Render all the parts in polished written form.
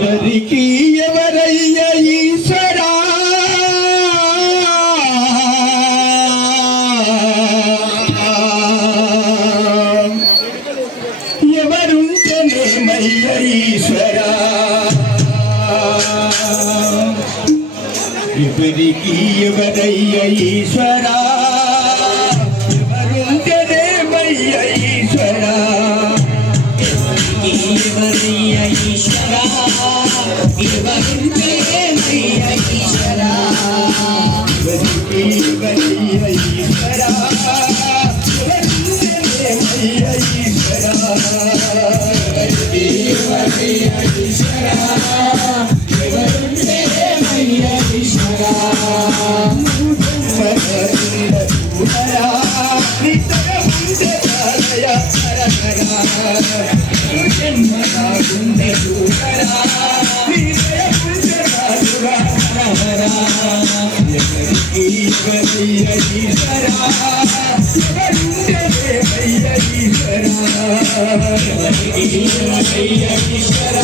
ఎవరికి ఎవరయ్య ఈశ్వరా ఎవరుంటేనేమయ్య ఈశ్వరా ఎవరయ్య ఈశ్వరా ఎవరుంటేనేమయ్య ఈశ్వరా ఎవరికి ఎవరయ్య ఈశ్వరా ఎవరుంటేనేమయ్య ఈశ్వరా ఎవరికి ఎవరయ్య ఈశ్వరా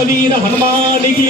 वीर हनुमान की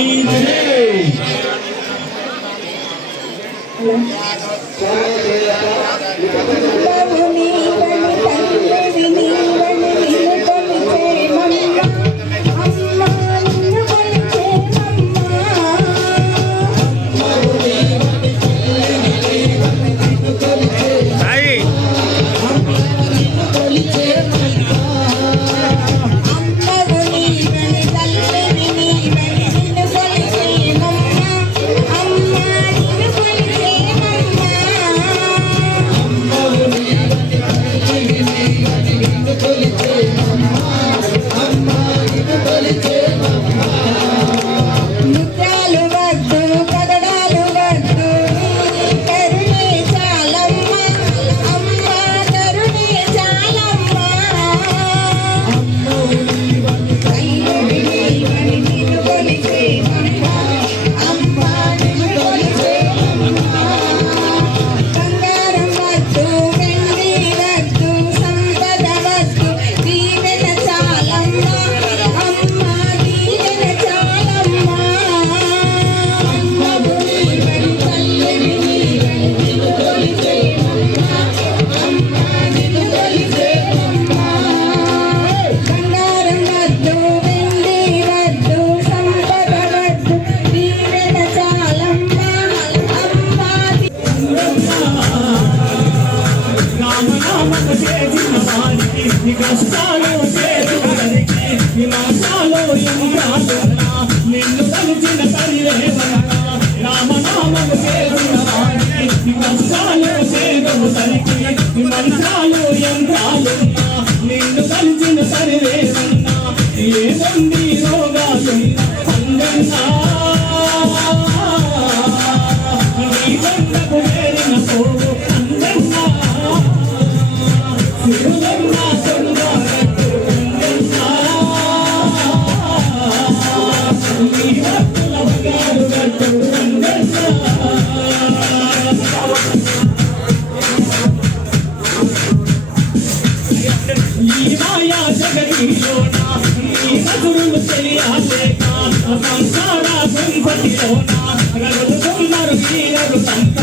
వీరలు సంత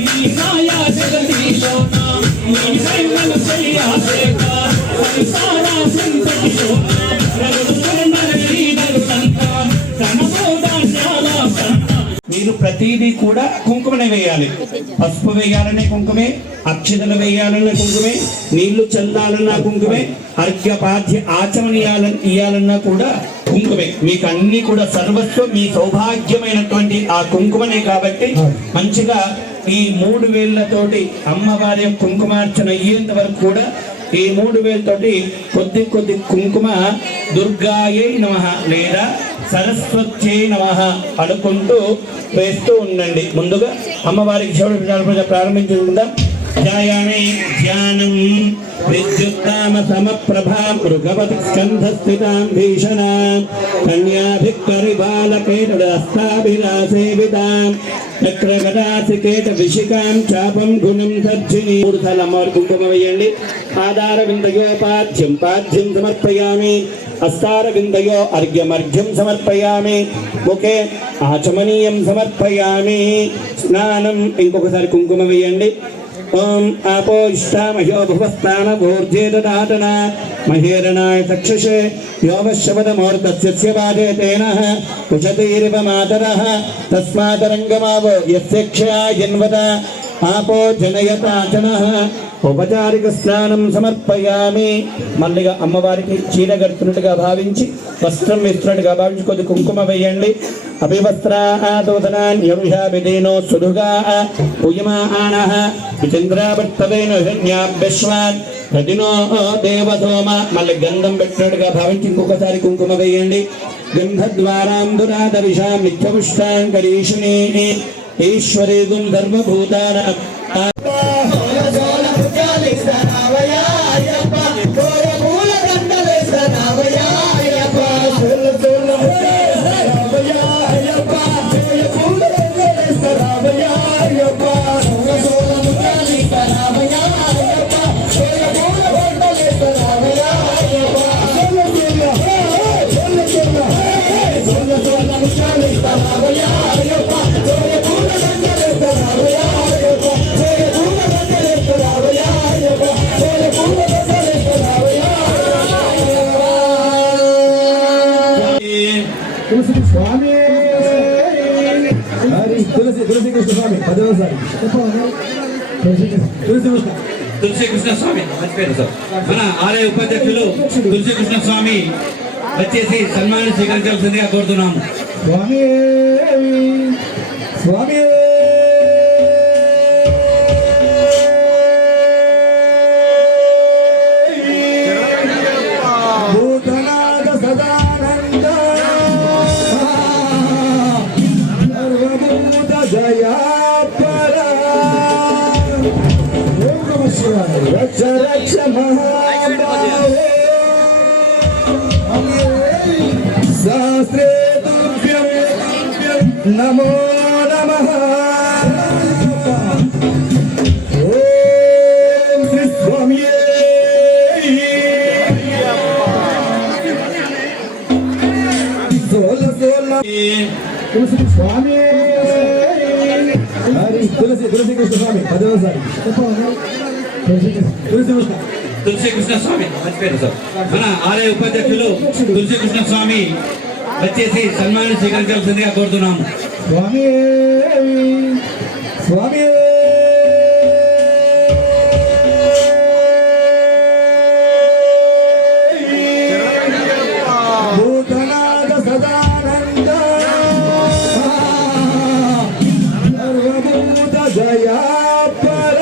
ఈ మాయా జగతిలోన ఈ మహిమలు చెయ్యాలేక సంసార సంతతిలోన రఘుసుందర వీరలు సంత కనబోధాన్యాల సంత. మీరు ప్రతిదీ కూడా కుంకుమనే వేయాలి. పసుపు వేయాలనే కుంకుమే, అక్షతలు వేయాలన్న కుంకుమే, నీళ్లు చల్లాలన్నా కుంకుమే, అర్ఘ్యపాధ్య ఇయ్యాలన్నా కూడా కుంకుమే. మీకు అన్ని కూడా సర్వస్వం మీ సౌభాగ్యమైనటువంటి ఆ కుంకుమనే. కాబట్టి మంచిగా ఈ 3 వేళ్లతోటి అమ్మవారి కుంకుమార్చన అయ్యేంత వరకు కూడా ఈ 3 వేలతోటి కొద్ది కుంకుమ దుర్గాయై నమః లేదా సరస్వత్యై నమః అనుకుంటూ వేస్తూ ఉండండి. ముందుగా అమ్మవారికి శివుడు ప్రారంభించుకుందాం. ధ్యాయామి ధ్యానం విద్యుత్తామ సమప్రభా మృగవతి స్కంధస్థితాం భీషణాం కన్యాభిక్కరిబాలకేటస్తాభిలాసేవితాం చక్రగదాసికేట విశికాం చాపం గుణం దర్శిని. 3 సార్లు అమ్మవారి కుంకుమ వేయండి. ఆధార విందయోపాధ్యం పాధ్యం సమర్పయామి, హస్తార విందయో అర్ఘ్యమర్ఘ్యం సమర్పయామి, ముఖే ఆచమనీయం సమర్పయామి. స్నానం ఇంకొకసారి కుంకుమ వేయండి. ఓం ఆపో ఇష్టామహ్యో భువస్థాన భోర్జేదాతన మహేరణాయ చక్షుషే యోవశవదమూర్తస్య బాధే తేనః కుశతీరివ మాతరః తస్మాతరంగమావో యస్యక్షయా జన్వత ఆపో జనయతాచనః. ఉపచారిక స్నానం సమర్పయామి. మళ్ళీగా అమ్మవారికి చీర కడుతున్నట్టుగా భావించి వస్త్రం వేస్తున్నట్టుగా భావించి కొద్ది కుంకుమ వేయండి. అభివస్త్రాదోదనాన్యరుషాభిధీనో సుడుగా పూయమానః విచంద్రావర్తవేను హిరణ్యాభ్యశ్వాన్ రదినో దేవసోమ. మళ్ళీ గంధం పెట్టినట్టుగా భావించి ఇంకొకసారి కుంకుమ వేయండి. గంధద్వారాంధురాదవిషాం నిత్యపుష్టాం కరీషుని ఈశ్వరీ ధర్మభూతాన స్వామి తులసి కృష్ణ స్వామి 10వసారి తులసి కృష్ణ స్వామి మర్చిపోయారు సార్. మన ఆలయ ఉపాధ్యక్షులు తులసి కృష్ణ స్వామి వచ్చేసి సన్మానం స్వీకరించాల్సిందిగా కోరుతున్నాము. స్వామి స్వామి భూతనాథ సదానంద సర్వభూత జయాపర రక్ష రక్ష మహాభావే శాస్త్రే తుభ్యం నమో నమః. ఓం శ్రీ స్వామియే తులసి స్వామి తులసి కృష్ణ స్వామి 10వసారి తులసి కృష్ణ స్వామి మర్చిపోయారు సార్. మన ఆలయ ఉపాధ్యక్షులు తులసి కృష్ణ స్వామి వచ్చేసి సన్మానం స్వీకరించాల్సిందిగా కోరుతున్నాము. స్వామి స్వామి భూతనాథ సదానంద సర్వభూత జయాపర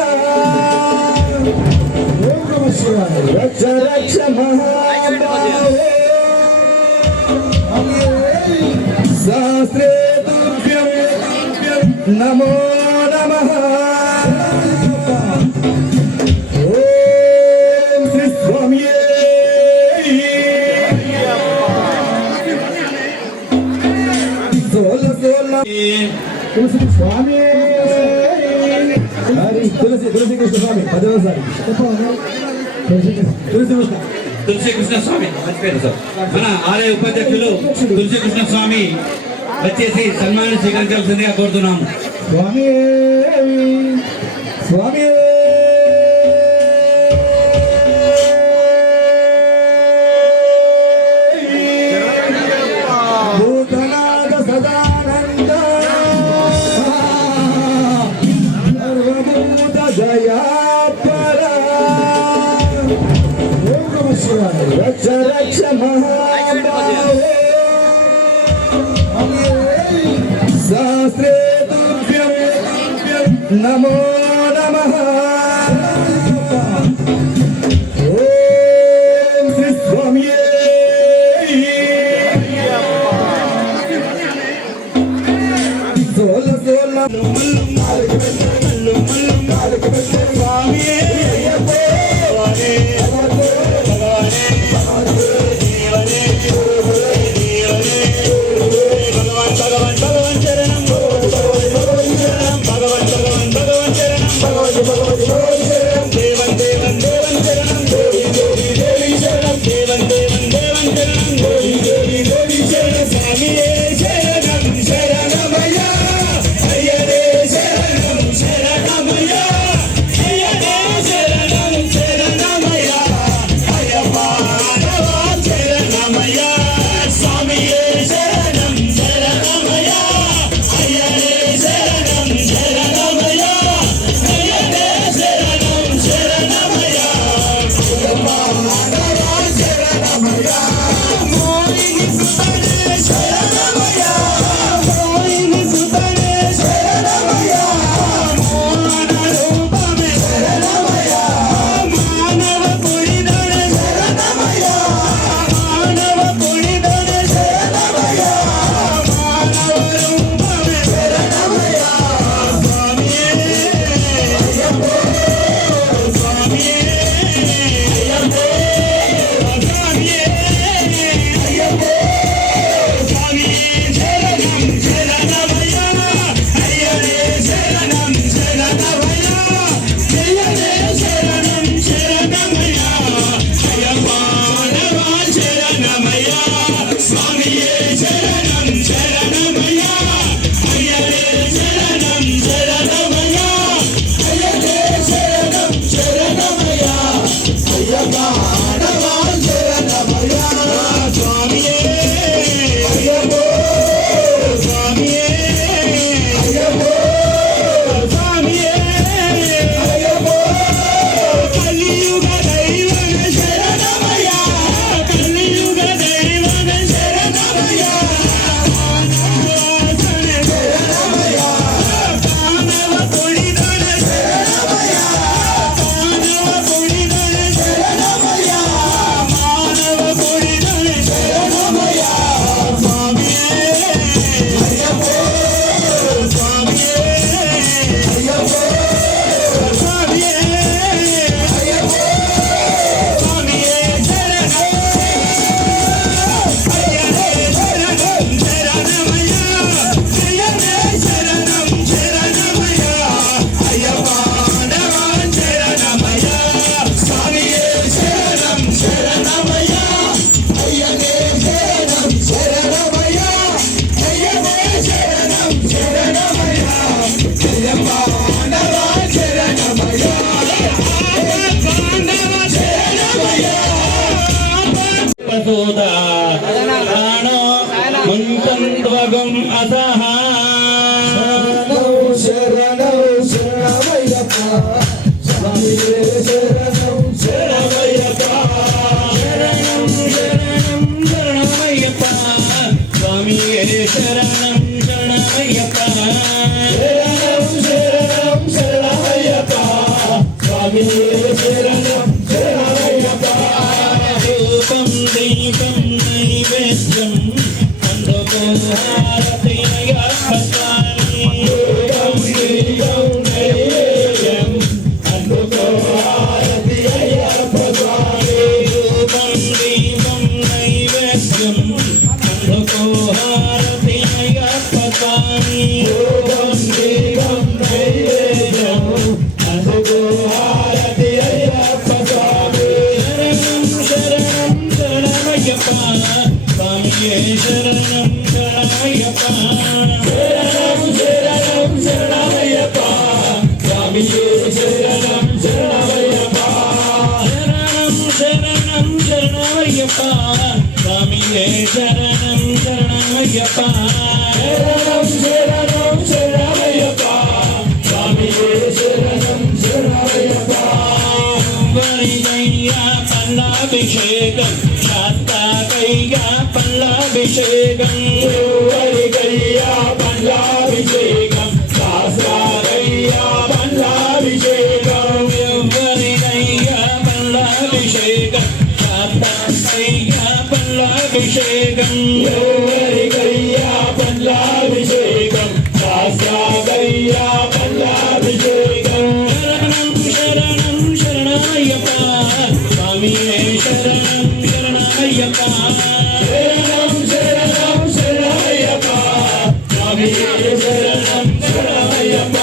రక్ష రక్ష మహాభావే శాస్త్రే తుభ్యం నమో నమః. ఓం శ్రీ స్వామియే తులసి స్వామి తులసి కృష్ణ స్వామి 10వసారి తులసి కృష్ణ స్వామి మర్చిపోయారు సార్. మన ఆలయ ఉపాధ్యక్షులు తులసి కృష్ణ స్వామి వచ్చేసి సన్మానం స్వీకరించాల్సిందిగా కోరుతున్నాము. స్వామి స్వామి భూతనాథ సదానంద సర్వభూత దయాపర ఓం నమః శివాయ రక్ష రక్ష మహాబాహో శాస్త్రే తుభ్యం నమో నమః ఓం శ్రీ స్వామియే సోల సోల స్వామియే ముంతంత్వగం అసహ శరణం శరణమయ్యప్ప స్వామియే శరణం శరణమయ్యప్ప శరణం శరణం శరణమయ్యప్ప స్వామియే శరణం శరణమయ్యప్ప శరణం శరణం శరణమయ్యప్ప స్వామియే శరణం శరణమయ్యప్ప రూపం దీపం నైవేద్యం అందుకో హారతి అయ్యప్ప స్వామి రూపం దీపం నైవేద్యం అందుకో హారతి అయ్యప్ప స్వామి రూపం దీపం నైవేద్యం అందుకో హారతి అయ్యప్ప స్వామి రూపం దీపం నైవేద్యం అందుకో హారతి అయ్యప్ప స్వామి శరణం శరణం శరణమయ్యప్ప స్వామియే శరణం శరణమయ్యప్ప పల్లాభిషేకం శాస్త్రాకయ్యా పల్లాభిషేకం ఎవరికయ్యా పల్లాభిషేకం శాస్త్రాకయ్యా పల్లాభిషేకం ఎవరికయ్యా పల్లాభిషేకం శాస్త్రాకయ్యా పల్లాభిషేకం ఎవరికయ్యా పల్లాభిషేకం శాస్త్రాకయ్యా పల్లాభిషేకం శరణం శరణమయ్యప్ప స్వామియే శరణం శరణమయ్యప్ప శరణం శరణమయ్యప్ప స్వామియే శరణం శరణమయ్యప్ప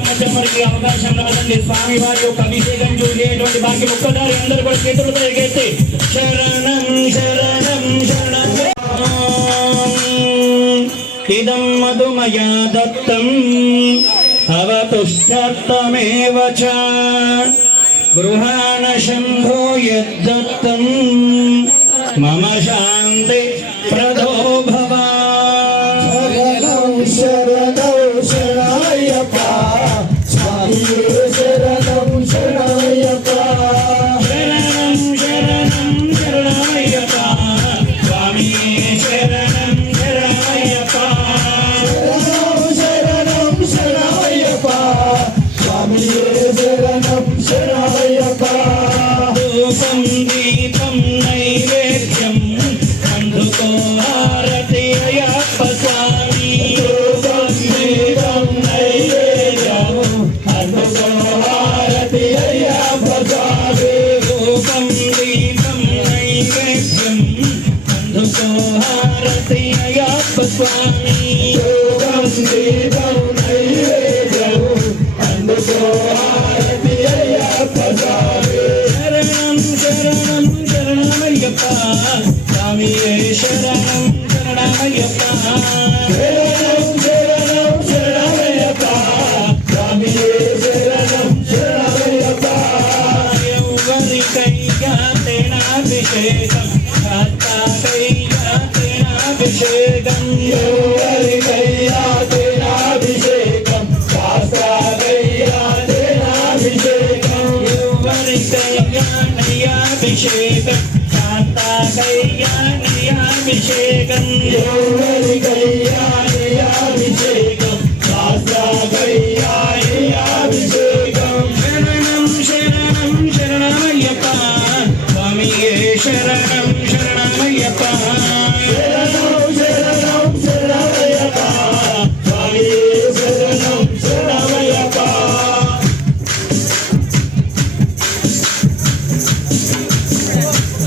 మధ్యమరికి అవకాశం రాదండి స్వామి వారి యొక్క అభిషేకం చూసేటువంటి బాకి ఒక్కదారి అందరూ కూడా చేతులు ఎగేస్తే శరణం శరణం శరణం ఇదం మధుమయా దత్తం అవతుష్టాత్మేవ చ గృహాణ శంభో యద్దత్తం మమ శాంతి ప్రదో భవ శరణం శరణయ్యప్ప స్వామియే శరణం శరణయ్యప్ప శరణం శరణం శరణమయ్యప్ప స్వామియే శరణం శరణమయ్యప్ప శరణం శరణయ్యప్ప స్వామియే శరణం శరణయ్యప్ప ధూపం దీపం నైవేద్యం అందుకో హారతి అయ్యప్ప స్వామి దీపం నైవేద్యం అందుకో హారతి అయ్యప్ప స్వామి ధూపం దీపం నైవేద్యం అందుకో హారతి అయ్యప్ప స్వామి దీపం నైవేద్యం అందుకో హారతి అయ్యప్ప స్వామి శరణం శరణం శరణమయ్యప్ప స్వామియే శరణం శరణమయ్యప్ప శరణం శరణం శరణయ్యప్ప స్వామియే శరణం శరణయ్యప్ప ఎవరికయ్యా తేనాభిషేకం శాస్త్రాకయ్యా తేనాభిషేకం ఎవరికయ్యా తేనాభిషేకం శాస్త్రాకయ్యా తేనాభిషేకం ఎవరికయ్యా నయ్యాభిషేకం శాస్త్రాకయ్యా నయ్యాభిషేకం ఎవరికయ్యా అభిషేకం శాస్త్రాకయ్యా అభిషేకం శరణం శరణం శరణమయ్యప్ప స్వామియే శరణం శరణమయ్యప్ప శరణం శరణం శరణయ్యప్ప స్వామియే శరణం శరణయ్యప్ప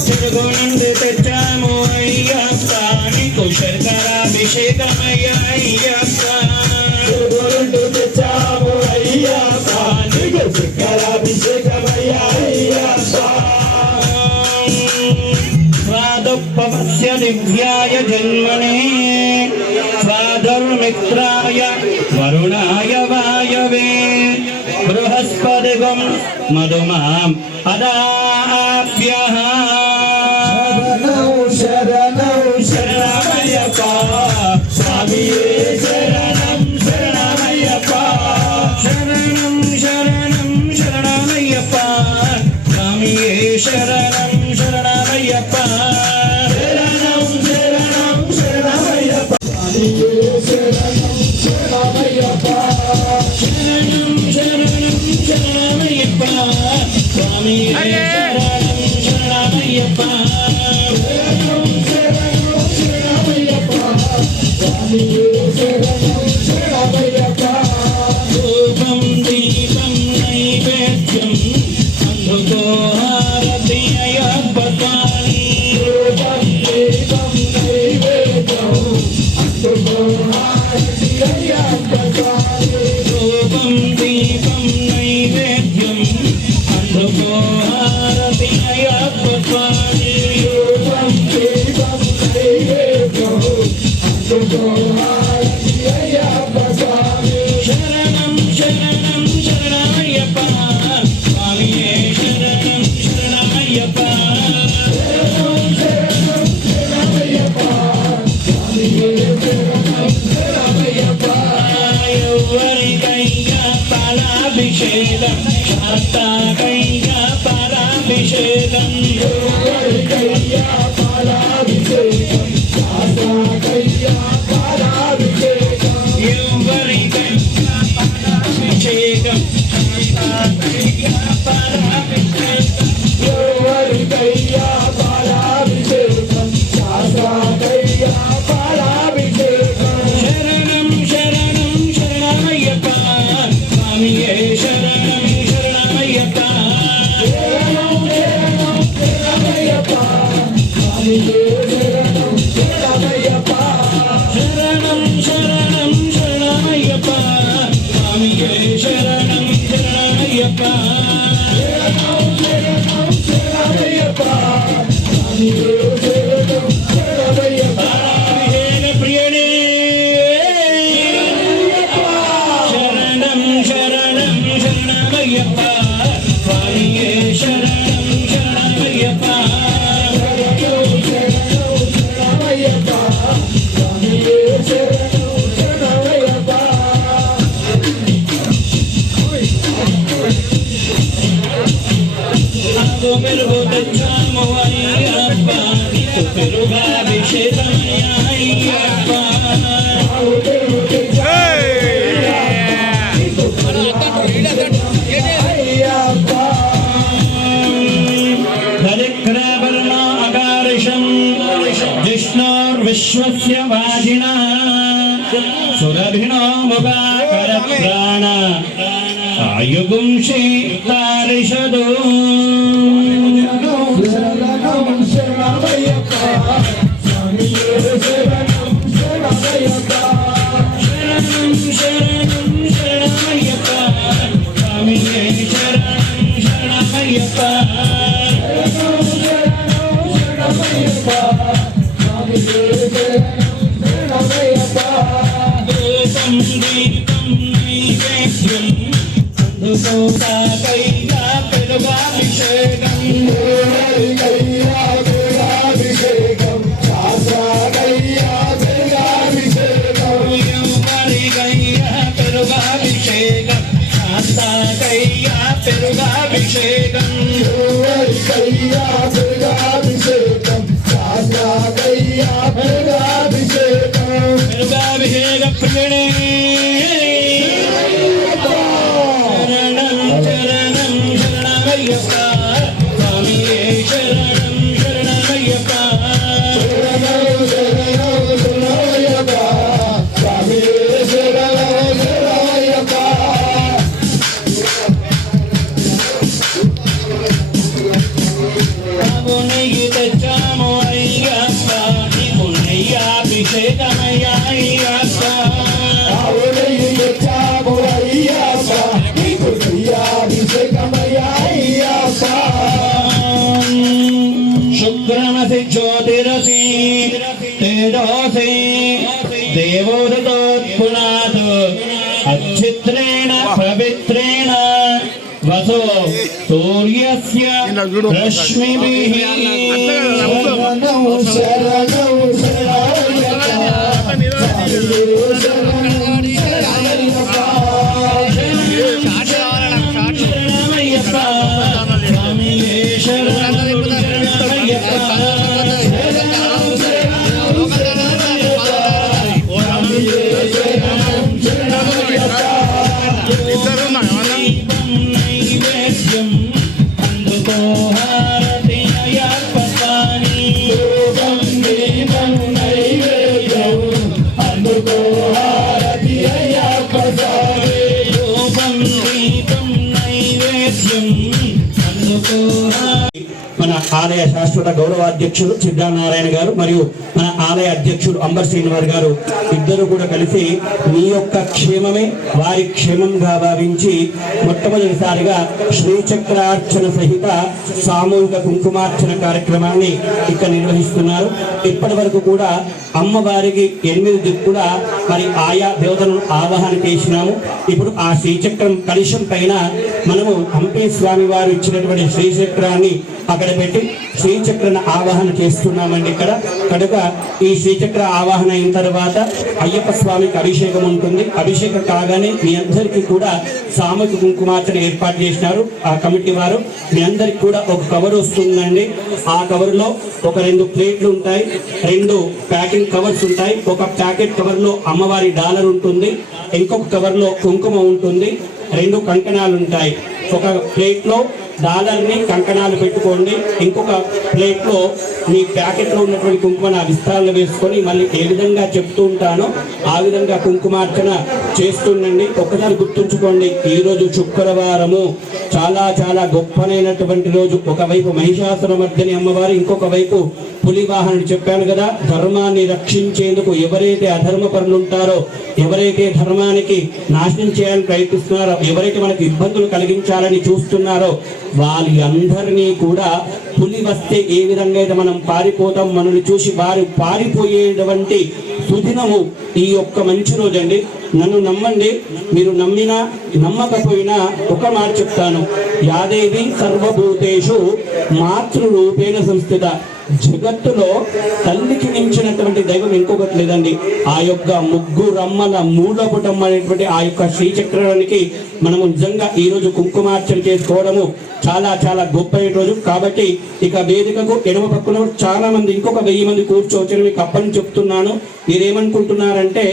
తిరుగునందు తెచ్చాము అయ్యప్ప నీకు శర్కరాభిషేకమయ్య అయ్యప్ప గురుడు తెచ్చాము అయ్యప్ప నీకు శిఖరాభిషేకమయ్యా అయ్యప్ప స్వాదుపవస్య దివ్యాయ జన్మనే స్వాధర్మిత్రాయ వరుణాయ వాయవే బృహస్పతిగం మధుమాం అదాభ్యః శరణం శరణమయ్యప్ప స్వామియే శరణం శరణమయ్యప్ప శరణం శరణం శరణమయ్యప్ప స్వామియే శరణం శరణమయ్యప్ప శరణం శరణం శరణమయ్యప్ప స్వామియే శరణం శరణమయ్యప్ప శరణం శరణం శరణమయ్యప్ప స్వామియే శరణం శరణమయ్యప్ప శరణం శరణం శరణమయ్యప్ప స్వామియే శరణం శరణమయ్యప్ప ధూపం దీపం నైవేద్యం అందుకో హారతి అయ్యప్ప స్వామి రూపం దీపం నైవేద్యం అందుకో హారతి అయ్యప్ప స్వామి ధూపం దీపం నైవేద్యం అందుకో హారతి అయ్యప్ప స్వామి రూపం దీపం నైవేద్యం అందుకో హారతి అయ్యప్ప స్వామి శరణం శరణం శరణమయ్యప్ప స్వామియే శరణం శరణమయ్యప్ప శరణం శరణం శరణమయ్యప్ప స్వామియే శరణం శరణమయ్యప్ప ఎవరికయ్యా పాలాభిషేకం శాస్త్రాకయ్యా పాలాభిషేకం పాలాభిషేకం శరణం శరణం శరణమయ్యప్ప స్వామియే శరణం శరణమయ్యప్ప శరణం శరణం శరణమయ్యప్ప స్వామియే శరణం శరణమయ్యప్ప పాలాభిషేక ప్రియనే శరణం శరణం శరణమయ్యప్ప స్వామియే శరణం శరణమయ్యప్ప ఆగో మెరుగు తెచ్చాము అయ్యప్ప నీకు పెరుగాభిషేకమయ్యప్ప హరిక్రవర్ణ అకారిషం విష్ణోర్విశ్వస్య వాజినా సురభిణో ముఖాకర ప్రాణ ఆయుగుంషి తారిషదు శరణం శరణం శరణమయ్యప్ప స్వామియే శరణం శరణమయ్యప్ప దీపం దీపం నైవేద్యం అందుకోకైగా పెరుగాభిషేకం ఎవరికయ్యా పెరుగాభిషేకం శాంతకయ్యా పెరుగాభిషేకం పెరుగాభిషేక ప్రియణే శరణం శరణం శరణమయ్యప్ప స్వామియే శరణం శరణమయ్యప్ప ఆగో నెయ్యి తెచ్చాము అయ్యప్ప నీకు నెయ్యాభిషేకమయ్యా అయ్యప్ప శుక్రమసి జ్యోతిరసి తేజోసి దేవోదతోత్పునాత్ అచ్చిత్రేణ పవిత్రేణ వసో సూర్యస్య రశ్మిభిః శరణమయ్యప్ప స్వామియే శరణం శరణమయ్యప్ప దీపం నైవేద్యం అందుకో హారతి అయ్యప్ప స్వామి రూపం దీపం నైవేద్యం అందుకో మన ఆలయ శాశ్వత గౌరవాధ్యక్షుడు సిద్ధానారాయణ గారు మరియు మన ఆలయ అధ్యక్షుడు అంబర్ శ్రీనివాస్ గారు ఇద్దరు కూడా కలిసి మీ యొక్క క్షేమమే వారి క్షేమంగా భావించి మొట్టమొదటిసారిగా శ్రీచక్రార్చన సహిత సామూహిక కుంకుమార్చన కార్యక్రమాన్ని ఇక్కడ నిర్వహిస్తున్నారు. ఇప్పటి వరకు కూడా అమ్మవారికి 8 దిక్కులా మరి ఆయా దేవతలను ఆవాహన చేసినాము. ఇప్పుడు ఆ శ్రీచక్రం కలుషం పైన మనము హంపే స్వామి వారు ఇచ్చినటువంటి శ్రీచక్రాన్ని అక్కడ పెట్టి శ్రీచక్రను ఆవాహన చేస్తున్నామండి ఇక్కడ. కనుక ఈ శ్రీచక్ర ఆవాహన అయిన తర్వాత అయ్యప్ప స్వామికి అభిషేకం ఉంటుంది. అభిషేకం కాగానే మీ అందరికీ కూడా సామూహిక కుంకుమార్చన ఏర్పాటు చేసినారు ఆ కమిటీ వారు. మీ అందరికి కూడా ఒక కవర్ వస్తుందండి. ఆ కవర్లో ఒక 2 ప్లేట్లు ఉంటాయి, 2 ప్యాకింగ్ కవర్స్ ఉంటాయి. ఒక ప్యాకెట్ కవర్లో అమ్మవారి డాలర్ ఉంటుంది, ఇంకొక కవర్లో కుంకుమ ఉంటుంది, 2 కంకణాలు ఉంటాయి. ఒక ప్లేట్లో డాలర్ని కంకణాలు పెట్టుకోండి, ఇంకొక ప్లేట్లో మీ ప్యాకెట్లో ఉన్నటువంటి కుంకుమను ఆ విస్తారంలో వేసుకొని మళ్ళీ ఏ విధంగా చెప్తూ ఉంటానో ఆ విధంగా కుంకుమార్చన చేస్తుండండి. ఒక్కసారి గుర్తుంచుకోండి, ఈరోజు శుక్రవారము చాలా చాలా గొప్పనైనటువంటి రోజు. ఒకవైపు మహిషాసురమర్దిని అమ్మవారు, ఇంకొక వైపు పులివాహనుడు. చెప్పాను కదా, ధర్మాన్ని రక్షించేందుకు ఎవరైతే అధర్మపరులు ఉంటారో, ఎవరైతే ధర్మానికి నాశనం చేయాలని ప్రయత్నిస్తున్నారో, ఎవరైతే మనకు ఇబ్బందులు కలిగించాలని చూస్తున్నారో వాళ్ళందరినీ కూడా పులి వస్తే ఏ విధంగా అయితే మనం పారిపోతాం, మనల్ని చూసి వారు పారిపోయేటువంటి సుదినము ఈ యొక్క మంచి రోజు అండి. నన్ను నమ్మండి, మీరు నమ్మినా నమ్మకపోయినా ఒక మాట చెప్తాను. యాదేవి సర్వభూతేషు మాతృరూపేణ సంస్థిత. జగత్తులో తల్లికి మించినటువంటి దైవం ఇంకొకటి లేదండి. ఆ యొక్క ముగ్గురమ్మల మూలపుటం అనేటువంటి ఆ యొక్క శ్రీచక్రానికి మనము నిజంగా ఈ రోజు కుంకుమార్చన చేసుకోవడము చాలా చాలా గొప్ప రోజు. కాబట్టి ఇక వేదికకు ఎడమ పక్కన చాలా మంది, ఇంకొక 1000 మంది కూర్చోవచ్చని మీకు అప్పని చెప్తున్నాను. మీరేమనుకుంటున్నారంటే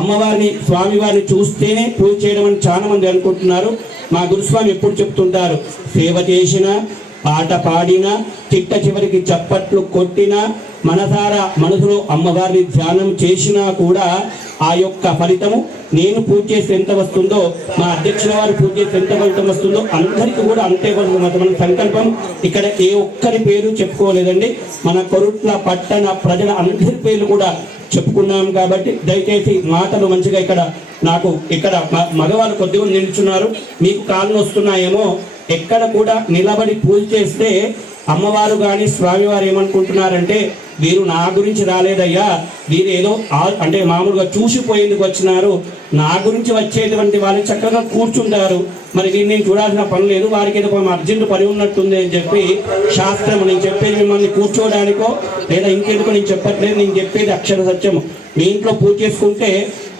అమ్మవారిని స్వామివారిని చూస్తేనే పూజ చేయడం అని చాలా మంది అనుకుంటున్నారు. మా గురుస్వామి ఎప్పుడు చెప్తుంటారు, సేవ చేసినా, పాట పాడినా, చిట్ట చివరికి చప్పట్లు కొట్టినా, మనసారా మనసులో అమ్మవారిని ధ్యానం చేసినా కూడా ఆ యొక్క ఫలితము నేను పూజ చేసి ఎంత వస్తుందో, మా అధ్యక్షుల వారు పూజ చేసి ఎంత ఫలితం వస్తుందో అందరికీ కూడా అంతే మన సంకల్పం. ఇక్కడ ఏ ఒక్కరి పేరు చెప్పుకోలేదండి, మన కొరుట్ల పట్టణ ప్రజల అందరి పేర్లు కూడా చెప్పుకున్నాం. కాబట్టి దయచేసి మాటలు మంచిగా ఇక్కడ మగవాళ్ళు కొద్దిగా నిల్చున్నారు, మీకు కాళ్ళు వస్తున్నాయేమో. ఎక్కడ కూడా నిలబడి పూజ చేస్తే అమ్మవారు కానీ స్వామివారు ఏమనుకుంటున్నారంటే, వీరు నా గురించి రాలేదయ్యా, వీరు ఏదో అంటే మామూలుగా చూసిపోయేందుకు వచ్చినారు, నా గురించి వచ్చేటువంటి వాళ్ళు చక్కగా కూర్చుంటారు, మరి వీరిని నేను చూడాల్సిన పని లేదు, వారికి ఏదో అర్జెంట్ పని ఉన్నట్టుంది అని చెప్పి శాస్త్రం. నేను చెప్పేది మిమ్మల్ని కూర్చోవడానికో లేదా ఇంకెందుకో నేను చెప్పట్లేదు, నేను చెప్పేది అక్షర సత్యము. మీ ఇంట్లో పూజ చేసుకుంటే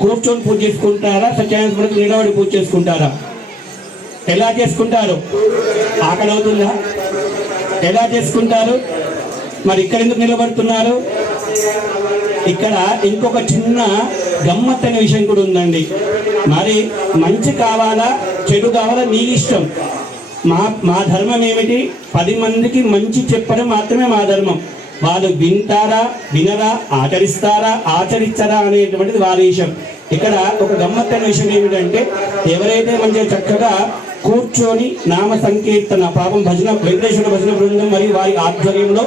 కూర్చొని పూజ చేసుకుంటారా, సత్యానికి నిలబడి పూజ చేసుకుంటారా? ఎలా చేసుకుంటారు? ఆకలి అవుతుందా? ఎలా చేసుకుంటారు? మరి ఇక్కడ ఎందుకు నిలబడుతున్నారు? ఇక్కడ ఇంకొక చిన్న గమ్మత్తైన విషయం కూడా ఉందండి. మరి మంచి కావాలా చెడు కావాలా మీ ఇష్టం. మా ధర్మం ఏమిటి? 10 మందికి మంచి చెప్పడం మాత్రమే మా ధర్మం. వాళ్ళు వింటారా వినరా, ఆచరిస్తారా ఆచరించరా అనేటువంటిది వారి విషయం. ఇక్కడ ఒక గమ్మత్తైన విషయం ఏమిటంటే, ఎవరైతే మంచిగా చక్కగా కూర్చొని నామ సంకీర్తన, పాపం భజన, వెంకటేశ్వర భజన బృందం మరియు వారి ఆధ్వర్యంలో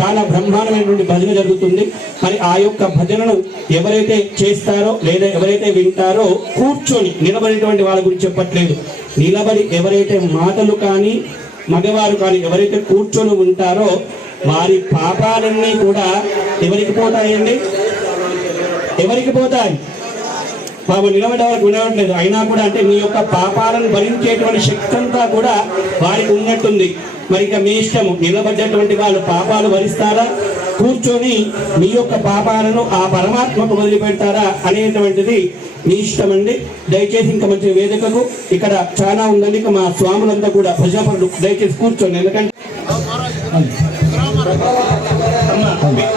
చాలా బ్రహ్మాండమైనటువంటి భజన జరుగుతుంది. మరి ఆ యొక్క భజనను ఎవరైతే చేస్తారో లేదా ఎవరైతే వింటారో, కూర్చొని నిలబడేటువంటి వాళ్ళ గురించి చెప్పట్లేదు, నిలబడి ఎవరైతే మాటలు కానీ మగవారు కానీ ఎవరైతే కూర్చొని ఉంటారో వారి పాపాలన్నీ కూడా ఎవరికి పోతాయండి? ఎవరికి పోతాయి? బాబు నిలబడే వాళ్ళకి వినవట్లేదు, అయినా కూడా అంటే మీ యొక్క పాపాలను భరించేటువంటి శక్తి అంతా కూడా వారికి ఉన్నట్టుంది. మరి ఇక మీ ఇష్టము, నిలబడ్డటువంటి వాళ్ళు పాపాలు భరిస్తారా, కూర్చొని మీ యొక్క పాపాలను ఆ పరమాత్మకు వదిలిపెడతారా అనేటువంటిది మీ ఇష్టం అండి. దయచేసి ఇంకా మంచి వేదికకు ఇక్కడ చాలా ఉందండి. ఇక మా స్వాములంతా కూడా భజనపరులు దయచేసి కూర్చోండి, ఎందుకంటే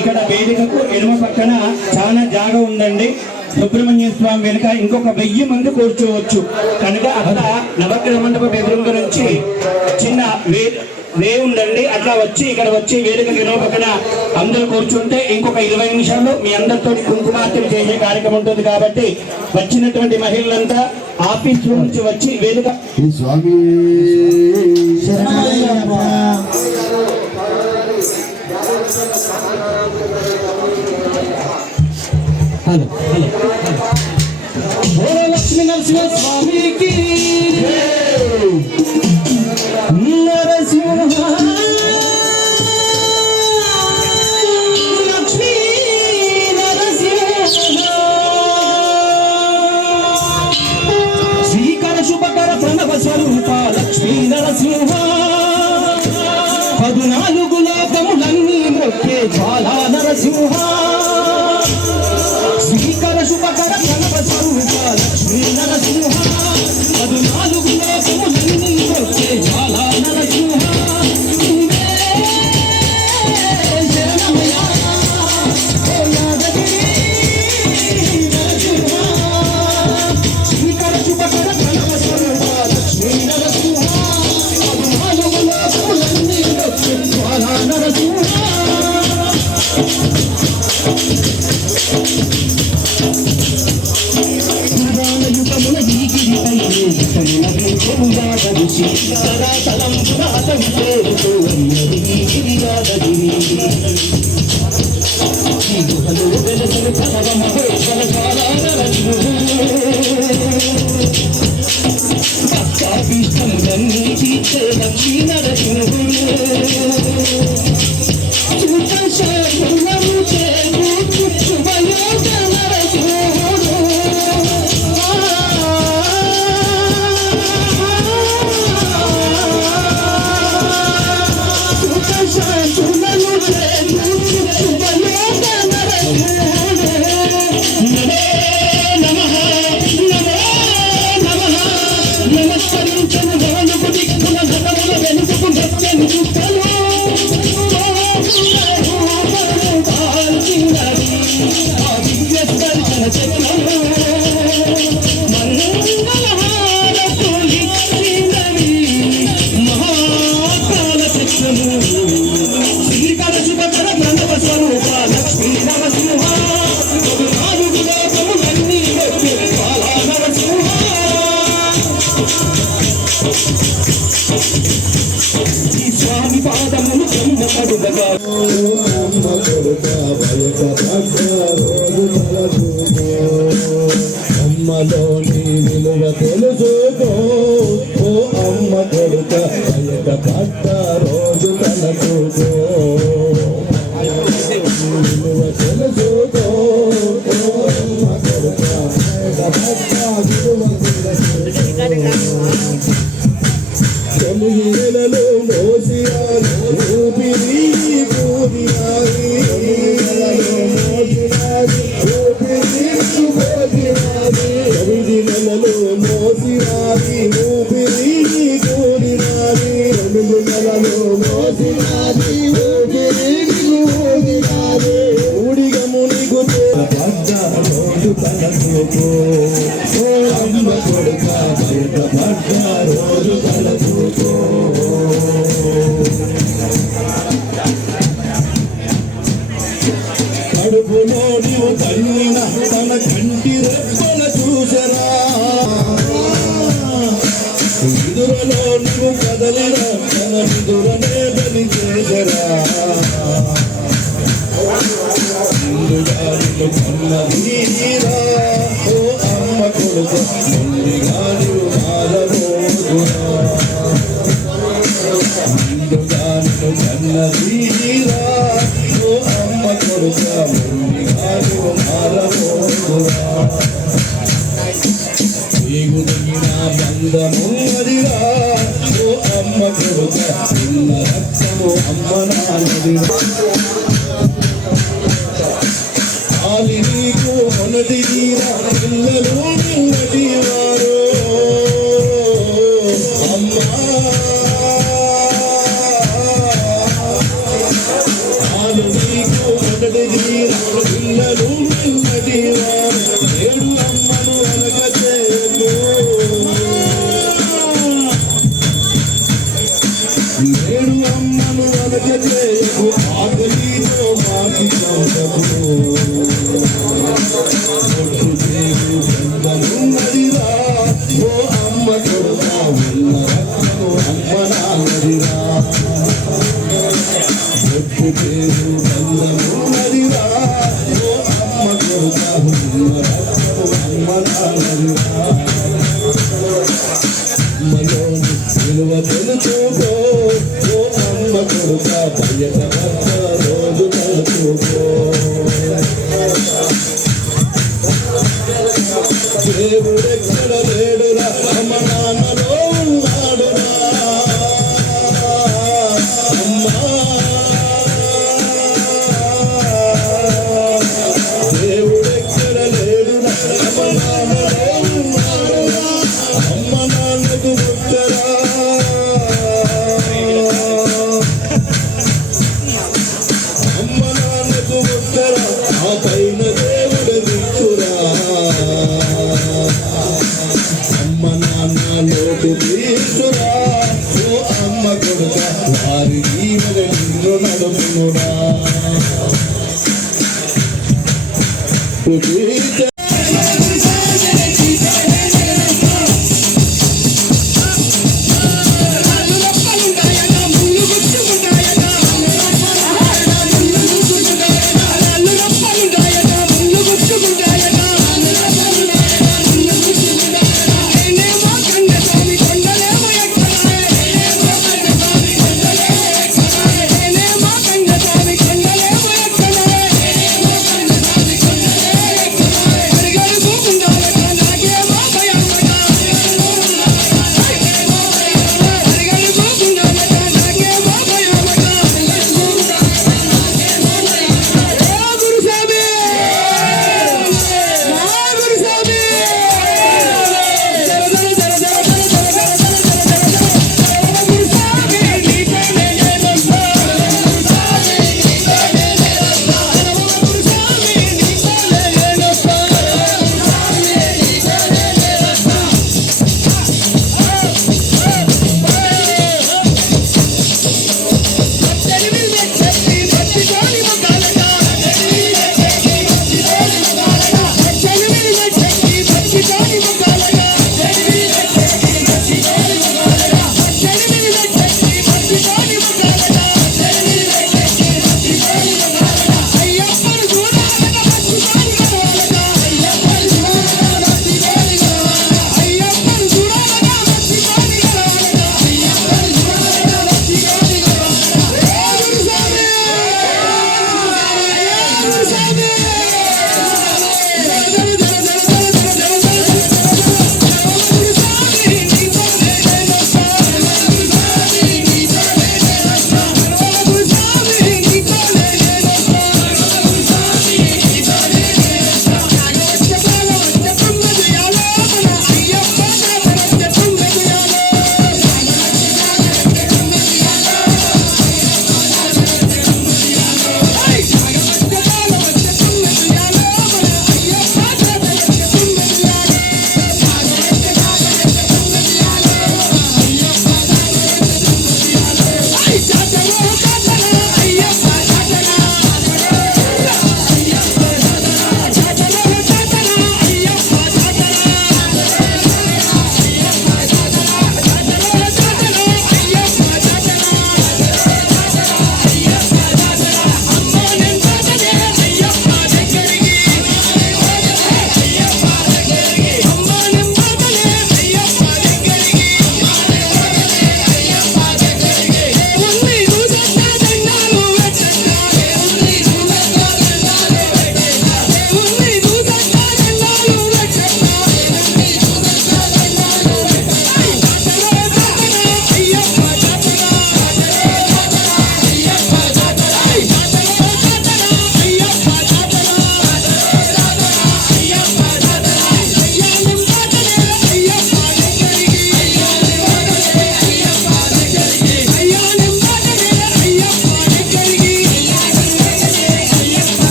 ఇక్కడ వేదికకు ఎడమ పక్కన చాలా జాగా ఉందండి. సుబ్రహ్మణ్య స్వామి వెనుక ఇంకొక 1000 మంది కూర్చోవచ్చు. కనుక అక్కడ నవగ్రహ మండపం ఎదురుగా నుంచి చిన్న వే ఉందండి, అట్లా వచ్చి ఇక్కడ వచ్చి వేదిక ఎడమ పక్కన అందరూ కూర్చుంటే ఇంకొక 20 నిమిషాల్లో మీ అందరితో కుంకుమార్చన చేసే కార్యక్రమం ఉంటుంది. కాబట్టి వచ్చినటువంటి మహిళలంతా ఆఫీస్ రూమ్ నుంచి వచ్చి వేదిక స్వామి హలో లక్ష్మీ నరసింహ స్వామికి నరసింహ లక్ష్మీ నరసింహ శ్రీకర శుభకర ప్రణవ స్వరూప లక్ష్మీ నరసింహ 14 జ్వాలా నరసింహ శ్రీకర శుభకర ప్రణవ స్వరూప లక్ష్మీ నరసింహ 14 లోకములన్నీ వచ్చే జ్వాలా నరసింహ స్వామి పాదములు చెందడుగా అమ్మ కొడుక బయట అమ్మలోని విలువ తెలుసుకో ఓ అమ్మ కొడుక బయట పడ్డ రోజు తలచుకో విలువ తెలుసుకో ఓ అమ్మ కొడుక బయట పడ్డ విలువ తెలుగులలో మోసిరాలి ఊపిరి పూదిరాలి తెలుగులలో మోసిరాలి ఊపిరి పూదిరాలి తెలుగులలో మోసిరాలి ఊపిరి పూదిరాలి ఊడిగముని పడ్డ రోజు తలచుకో ఓ అమ్మ కొడుక బయట పడ్డ రోజు తలచుకో కడుపులో నీవు కన్నిన తన కంటి రెప్పన చూసరా విదురలో నీవు కదలిన తన విదురనే బలి చేసరా కన్నీరా ఓ అమ్మ కొడుక ముందుగా నీవు మారబోదురా కన్నీరా ఓ అమ్మ కొడుక ముందుగా నీవు మారబోదురా నీవు దిగిన బంధము అదిరా ఓ అమ్మ కొడుక నిన్న రక్తము అమ్మ నాన్నదిరా ఆలి నీకు మొన్నటి పిల్లలు నిన్నటి వారు అమ్మా ఆలు నీకు మొన్నటి పిల్లలు నిన్నటి వారు ఏడు అమ్మను వెనకచేయకు ఏడు అమ్మను వెనకచేయకు ఆకలితో మాకి చంపకు నాన్న లోటు తీసురా ఓ అమ్మ కొడుక వారి జీవన నిన్ను నడుపురా Name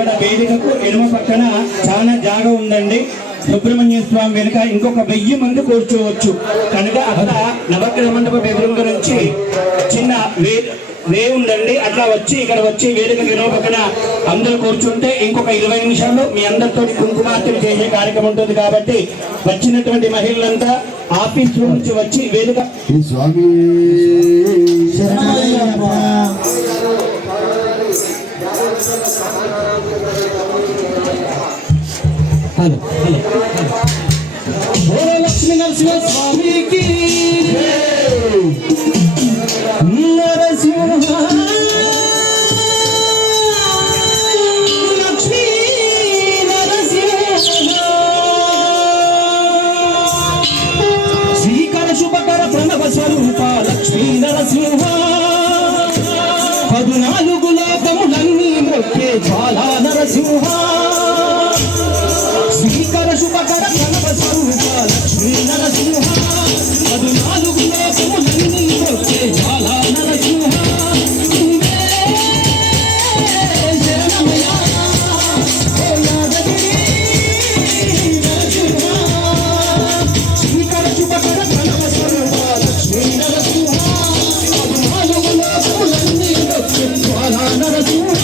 ఇక్కడ వేదికకు ఎడమ పక్కన చాలా జాగా ఉందండి. సుబ్రహ్మణ్య స్వామి వెనుక ఇంకొక 1000 మంది కూర్చోవచ్చు కనుక అక్కడ నవగ్రహ మండపం ఎదురుగా నుంచి చిన్న వే ఉందండి. అట్లా వచ్చి ఇక్కడ వచ్చి వేదిక ఎడమ పక్కన అందరూ కూర్చుంటే ఇంకొక 20 నిమిషాల్లో మీ అందరితో కుంకుమార్చన చేసే కార్యక్రమం ఉంటుంది. కాబట్టి వచ్చినటువంటి మహిళలంతా ఆఫీస్ నుంచి వచ్చి వేదిక స్వామి హలో లక్ష్మీ నరసింహ స్వామికి నరసింహ లక్ష్మీ నరసింహ శ్రీకర శుభకర ప్రణవ స్వరూప లక్ష్మీ నరసింహ 14 లోకములన్నీ మొక్కే జ్వాలా నరసింహ శ్రీకర శుభకర ప్రణవ స్వరూప లక్ష్మీ నరసింహ 14 లోకములన్నీ మొక్కే జ్వాలా నరసింహ శ్రీకర శుభకర ప్రణవ స్వరూప లక్ష్మీ నరసింహ 14 లోకములన్నీ మొక్కే జ్వాలా నరసింహ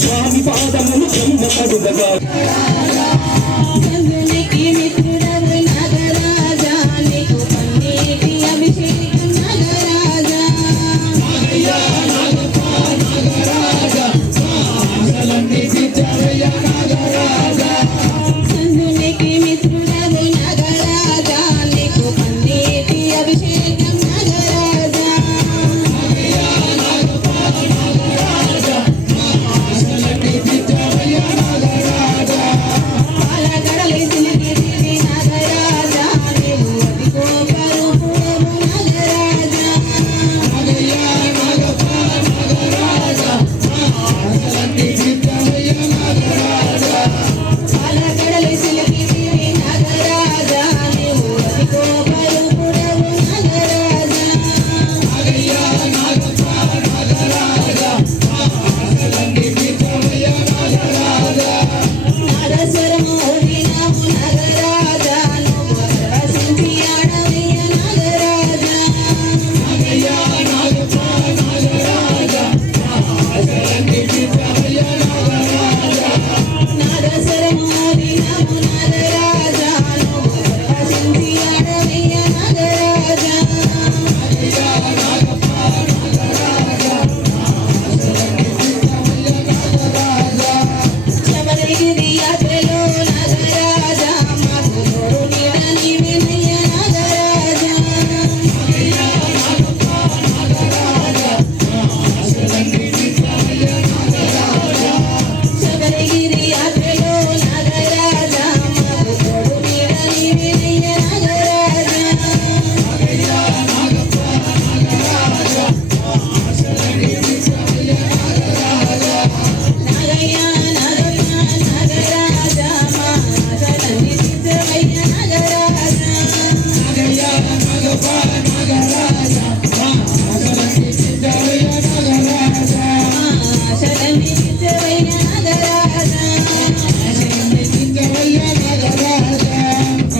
స్వామి పాదములు చెందపడుదగా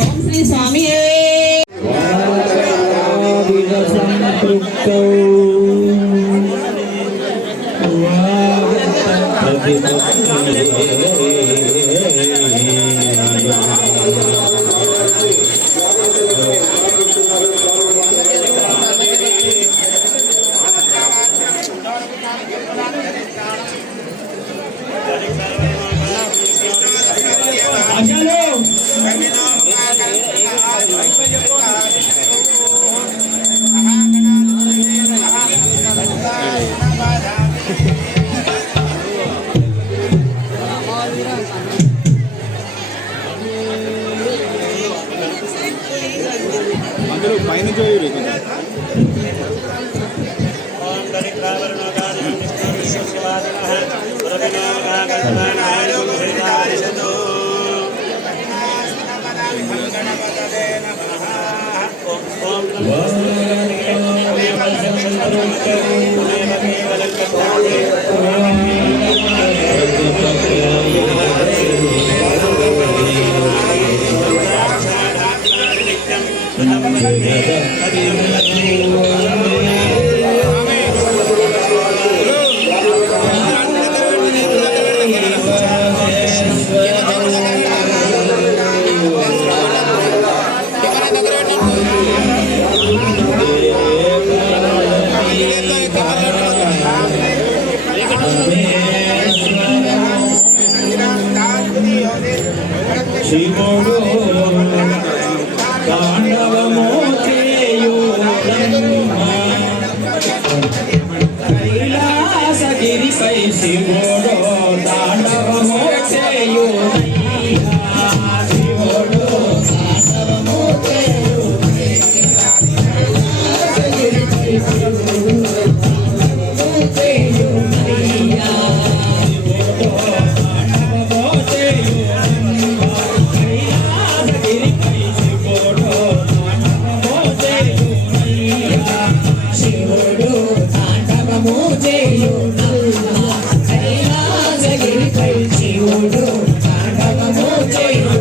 ఓం శ్రీ స్వామి శివుడు తాండవము చేయు కైలాసగిరిపై శివుడు తాండవము చేయు శివుడు తాండవము చేయు కైలాసగిరిపై శివుడు తాండవము చేయు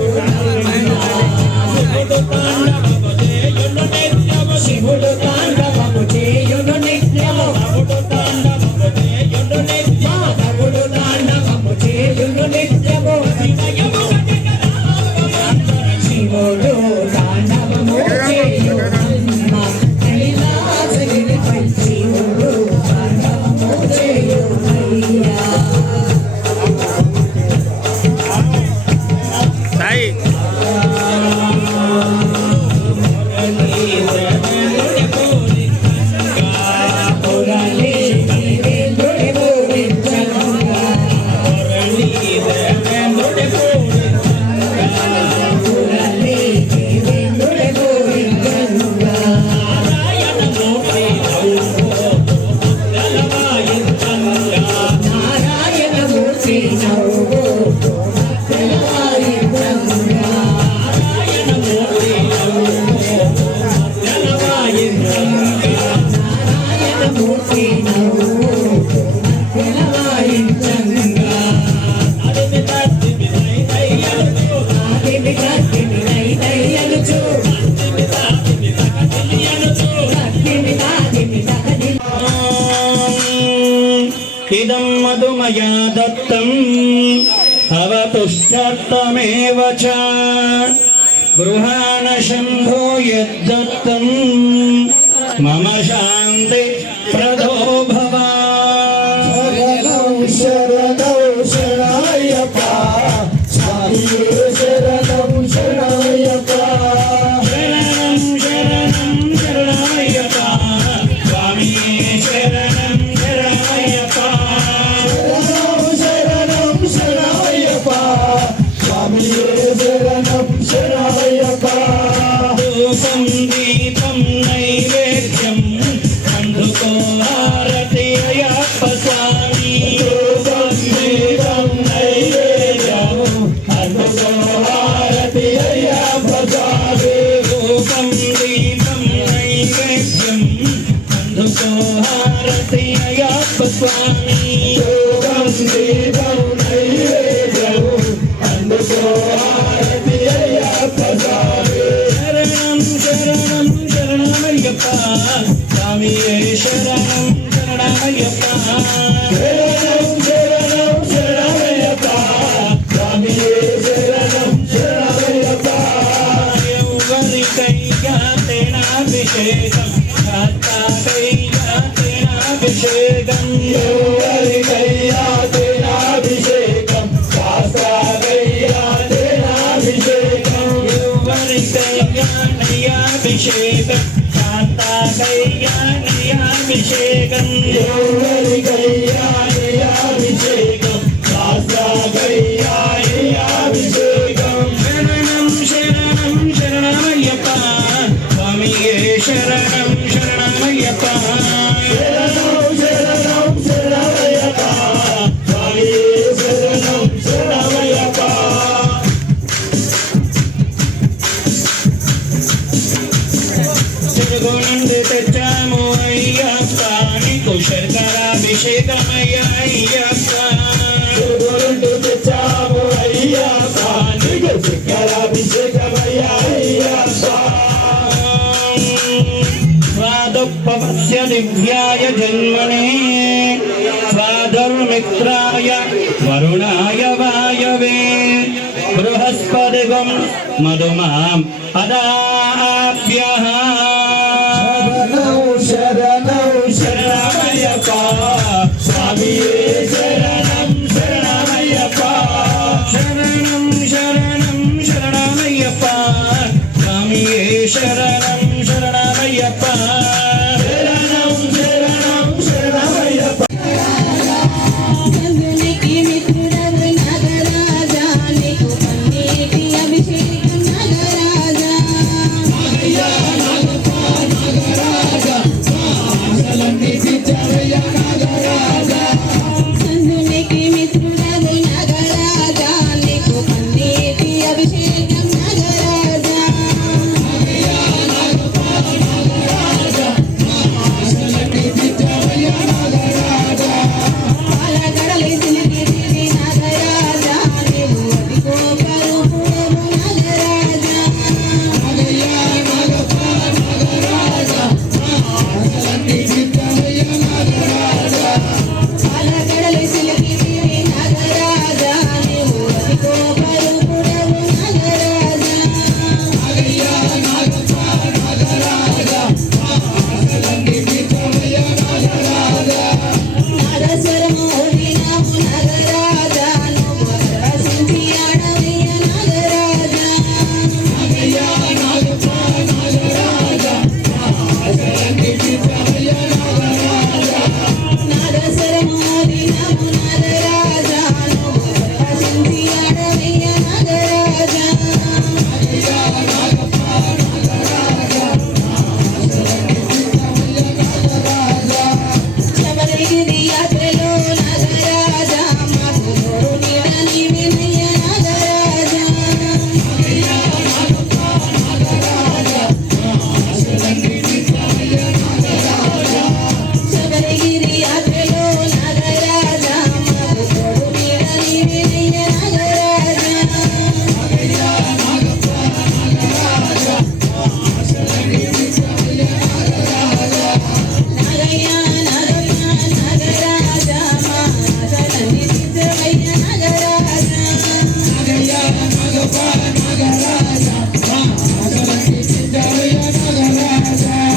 इदं मधुमया दत्तम् अवतुष्टत्वमेव च गृहाण शम्भो यद्दत्तं मम शान्ति प्रदो भव शरणं शरणायप्पा स्वामी शरणं शरणायप्पा शरणं शरणं शरणायप्पा स्वामी शरणं शरणायप्पा शरणं शरणायप्पा स्वामी शरणं शरणायप्पा धूपं दीपं नैवेद्यं बन्धुको हार కళ్యాణయాభిషేకం శాంతా కళ్యాణయాభిషేకం ఎవరి కళ్యాణయాభిషేకం శాస్త్ర కళ్యాణయాభిషేకం శరణం శరణం శరణమయ్యప్ప స్వామియే శరణం శరణమయ్యప్ప శరణం శరణం శరణమయ్యప్ప స్వామియే శరణం శరణమయ్యప్ప తిరుగునందు తెచ్చాము అయ్యప్ప నీకు శర్కరాభిషేకమయ్య అయ్యప్ప తిరుగుండు తెచ్చాము అయ్యప్ప నీకు శంకరాభిషేకమయ్య అయ్యప్ప స్వాదుపవస్య దివ్యాయ జన్మనే స్వాధర్మిత్రాయ వరుణాయ వాయవే బృహస్పతిగం మధుమాం అదాభ్యః శరణం శరణమయ్యప్ప స్వామియే శరణం శరణమయ్యప్ప శరణం శరణం శరణమయ్యప్ప స్వామియే శరణం శరణమయ్యప్ప శరణం శరణం శరణమయ్యప్ప సంజునికి మిత్రుడవు నాగరాజా నీకు పన్నీటి అభిషేకం నాగరాజా సంజునికి మిత్రుడవు నాగరాజా నీకు పన్నీటి అభిషేకం నాగరాజా పాలగడలి సిలిగిరి నాగరాజా నీవు అదిగో పరుపురము నాగరాజా పాలగడలి సిలిగిరి నాగరాజా నీవు అదిగో పరుపురము నాగరాజా నాదస్వరము వినాము నాగరాజా నువ్వు ప్రవశించి ఆడవయ్య నాగరాజా నాదస్వరము వినాము నాగరాజా నువ్వు ప్రవశించి ఆడవయ్య నాగరాజా శబరిగిరి యాత్రలో నాగరాజా మాకు తోడు నీడ నీవెనయ్య నాగరాజా శబరిగిరి యాత్రలో నాగరాజా మాకు తోడు నీడ నీవెనయ్య నాగరాజా నాగయ్య నాగమ్మ నాగరాజా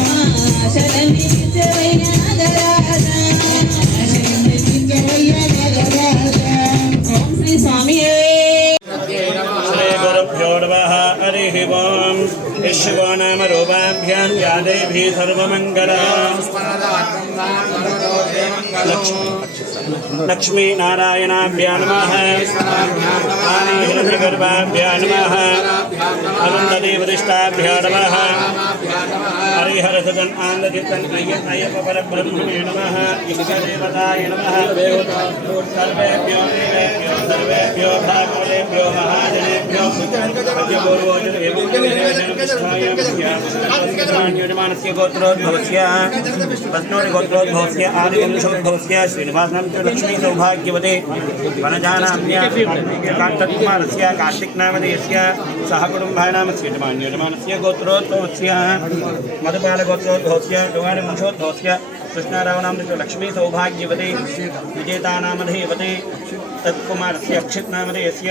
మా ఆశలన్నీ తీర్చవయ్య నాగరాజా మా ఆశలన్నీ తీర్చవయ్య నాగరాజా ఓం శ్రీ స్వామియే శ్రీ గురుభ్యో నమః హరిః ఓం యశివో నామ రూపాభ్యాం యా దేవీ సర్వమంగళం లక్ష్మీ నారాయణాభ్యా నమః ఆదిహిరణ్యగర్భాభ్యా నమః అరుంధతీ వరిష్టాభ్యా నమః హరిహరసదన్ ఆనందచిత్తన్ అయ్యప్ప పరబ్రహ్మణే నమః ఇష్టదేవతాయ నమః సర్వేభ్యో దేవేభ్యో సర్వేభ్యో భాగవతేభ్యో మహాజనేభ్యో అద్యపూర్వోజన ఏమానస్య గోత్రోద్భవస్య వస్నోడి గోత్రోద్భవస్య ఆదివంశోద్భవస్య శ్రీనివాసనం లక్ష్మీ సౌభాగ్యవతే వనజానామ్య కాంతకుమారస్య కార్తిక్ నామధేయస్య సహ కుటుంబానామస్య యజమానస్య గోత్రోద్భవస్య మధుపాల గోత్రోద్భవస్య యోగాని వంశోద్భవస్య कृष्णारावनामृत लक्ष्मी सौभाग्यवते विजेतानामधेयवते तत्कुमारस्य अक्षितनामधेयस्य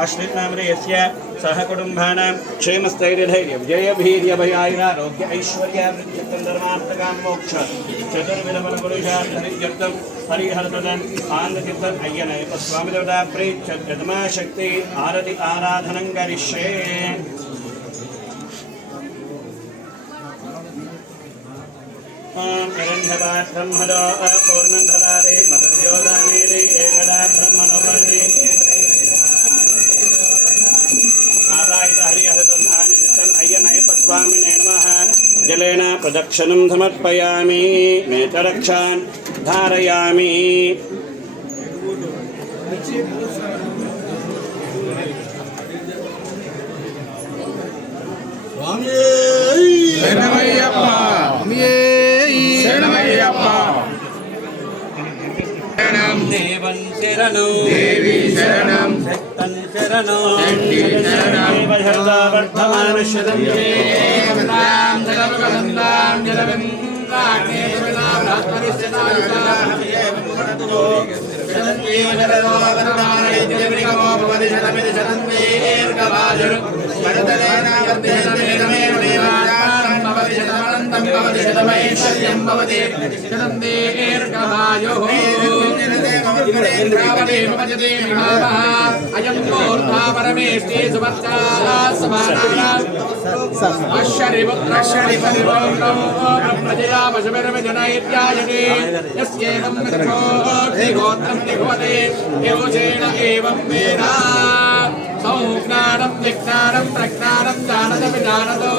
आश्रितनामधेयस्य सह कुटुम्बानां क्षेमस्थैर्यधैर्य विजयभीर्यभयायुरारोग्य ऐश्वर्यावृद्धिर्धर्मार्थकां मोक्ष चतुर्विधफलपुरुषार्थनित्यर्थं हरिहरतदन् आनन्दचित्तन् अय्यनयपस्वामिदेवता प्रीत्य शक्ति आरति आराधनं करिष्ये ओम हिरण्यपात् ब्रह्मणो पूर्णं ददाति मदर्योदानेति एकदा ब्रह्मणोपरि आदायित हरिहरदुर्नानि चित्तन् अय्यनयपस्वामिने नमः जलेन प्रदक्षिणं समर्पयामि मेतरक्षान् धारयामि देवं शरणं देवी शरणं शक्तं शरणं देवशरदा वर्धमान शरणं देवतां जलवगन्धां जलविन्दाग्ने जलनाभ्रातरिष्यतायुतां शरणदेव शरणो वरदाने दिव्यमो भवति शरणमिति शरणदेर्घवाजुर् वरदलेन वर्धेन देवानां भवति शतमनन्तं भवति शतमैश्वर्यं भवति शरणदेर्घवायुः अयं मूर्धा परमेष्टि सुभद्रा समाना प्रजया पशुभिर्विजनैर्यायते यस्येदं गोत्रं निभवते योजेन एवं वेद सौज्ञानं विज्ञानं प्रज्ञानं जानदपि जानतो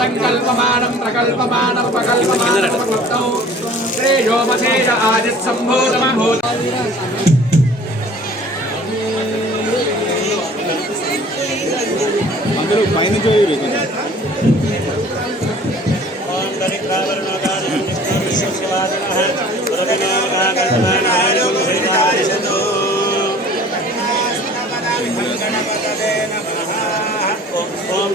सङ्कल्पमानं प्रकल्पमानं प्रकल्पमानं प्रकृतौ श्रेयो मधेय आदित्सम्भूतमभूत అందరూ పైన చూయరు ओम दरिद्रावरणोगानं विष्णुविश्वशिवादिनः रविनामकागतमानायं हृदायशतो ओम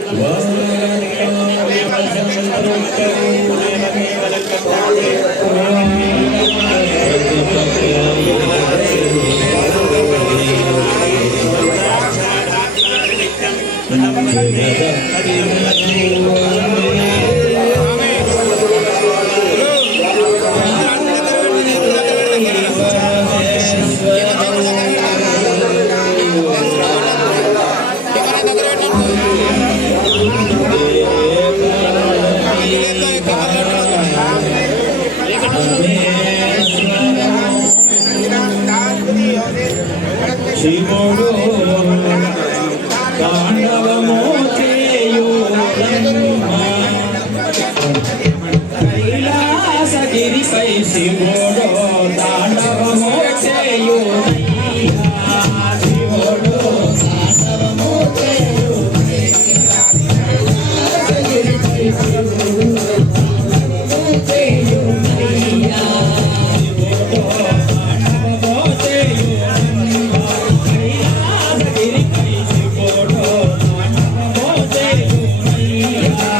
శివుడు తాండవము చేయు కైలాసగిరిపై శివుడు తాండవము చేయు శివుడు తాండవము చేయు కైలాసగిరిపై శివుడు తాండవము చేయు Yeah.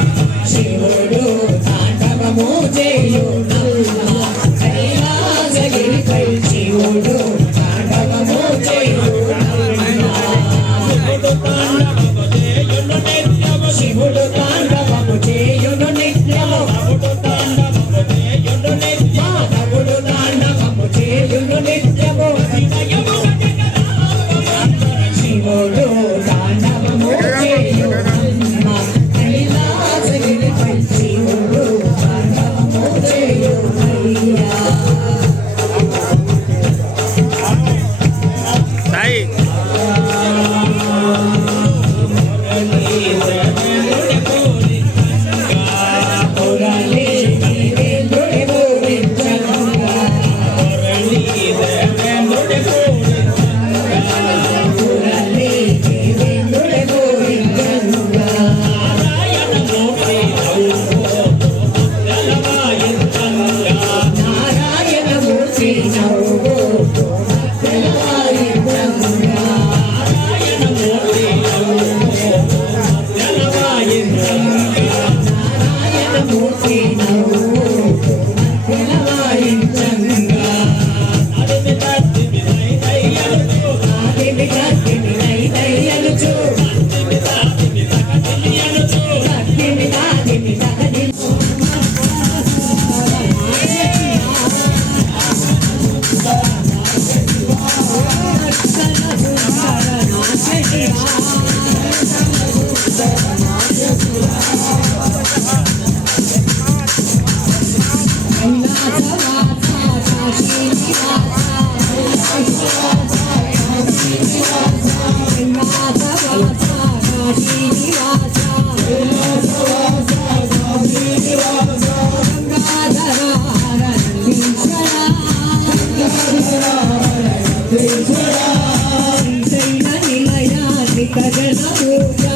పూజా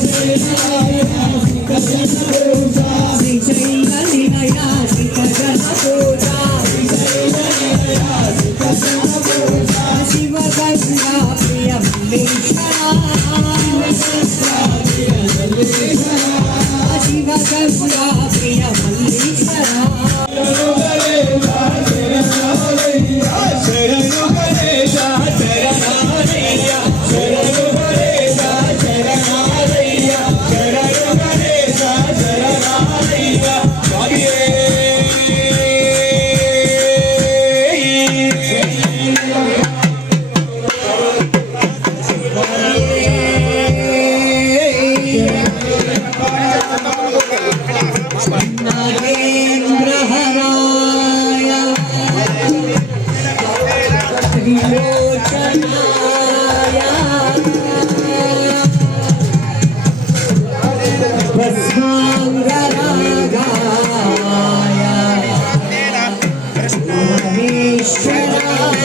శ్రీశైల నిలయ శ్రీకరణ పూజా శివ గంగా ప్రియ మల్లేశ్వర శివ గంగా ప్రియ మల్లేశ్వర నాగేంద్రహరాయ విలోచనాయ భస్మాంగరాగాయ మహేశ్వరాయ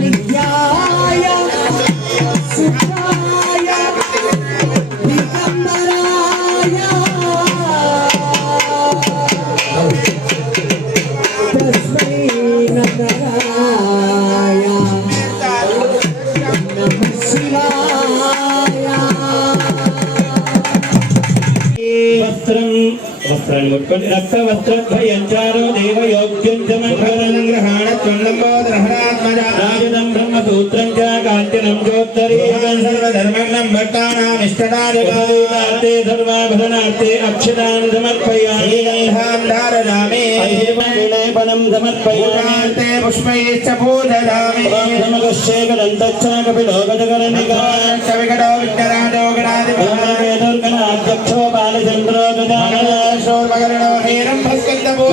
నిత్యాయ సుఖాయ దిగంబరాయ తస్మై నమః శివాయ వస్త్రాన్ని ముట్టుకొని రక్త వస్త్రద్వయంచారో దేవయోగ్యం చ మంగళం గ్రహాణ రాజదం బ్రహ్మసూత్రం చ కాంచనం చోత్తరీయం సర్వధర్మగ్నం భక్తానాం ఇష్టదారికార్తే సర్వాభరణార్తే అక్షతాన్ సమర్పయామి ధారయామి లేపనం సమర్పయామి పుష్పైశ్చ పూజయామి సమగశ్చేకదంతచ్చ కపిలోగజగరనికా కవికటో విఘ్నరాజో గణాధిపతి దుర్గణాధ్యక్షో బాలచంద్రో శోర్మగరణో హేరం భస్కందభూ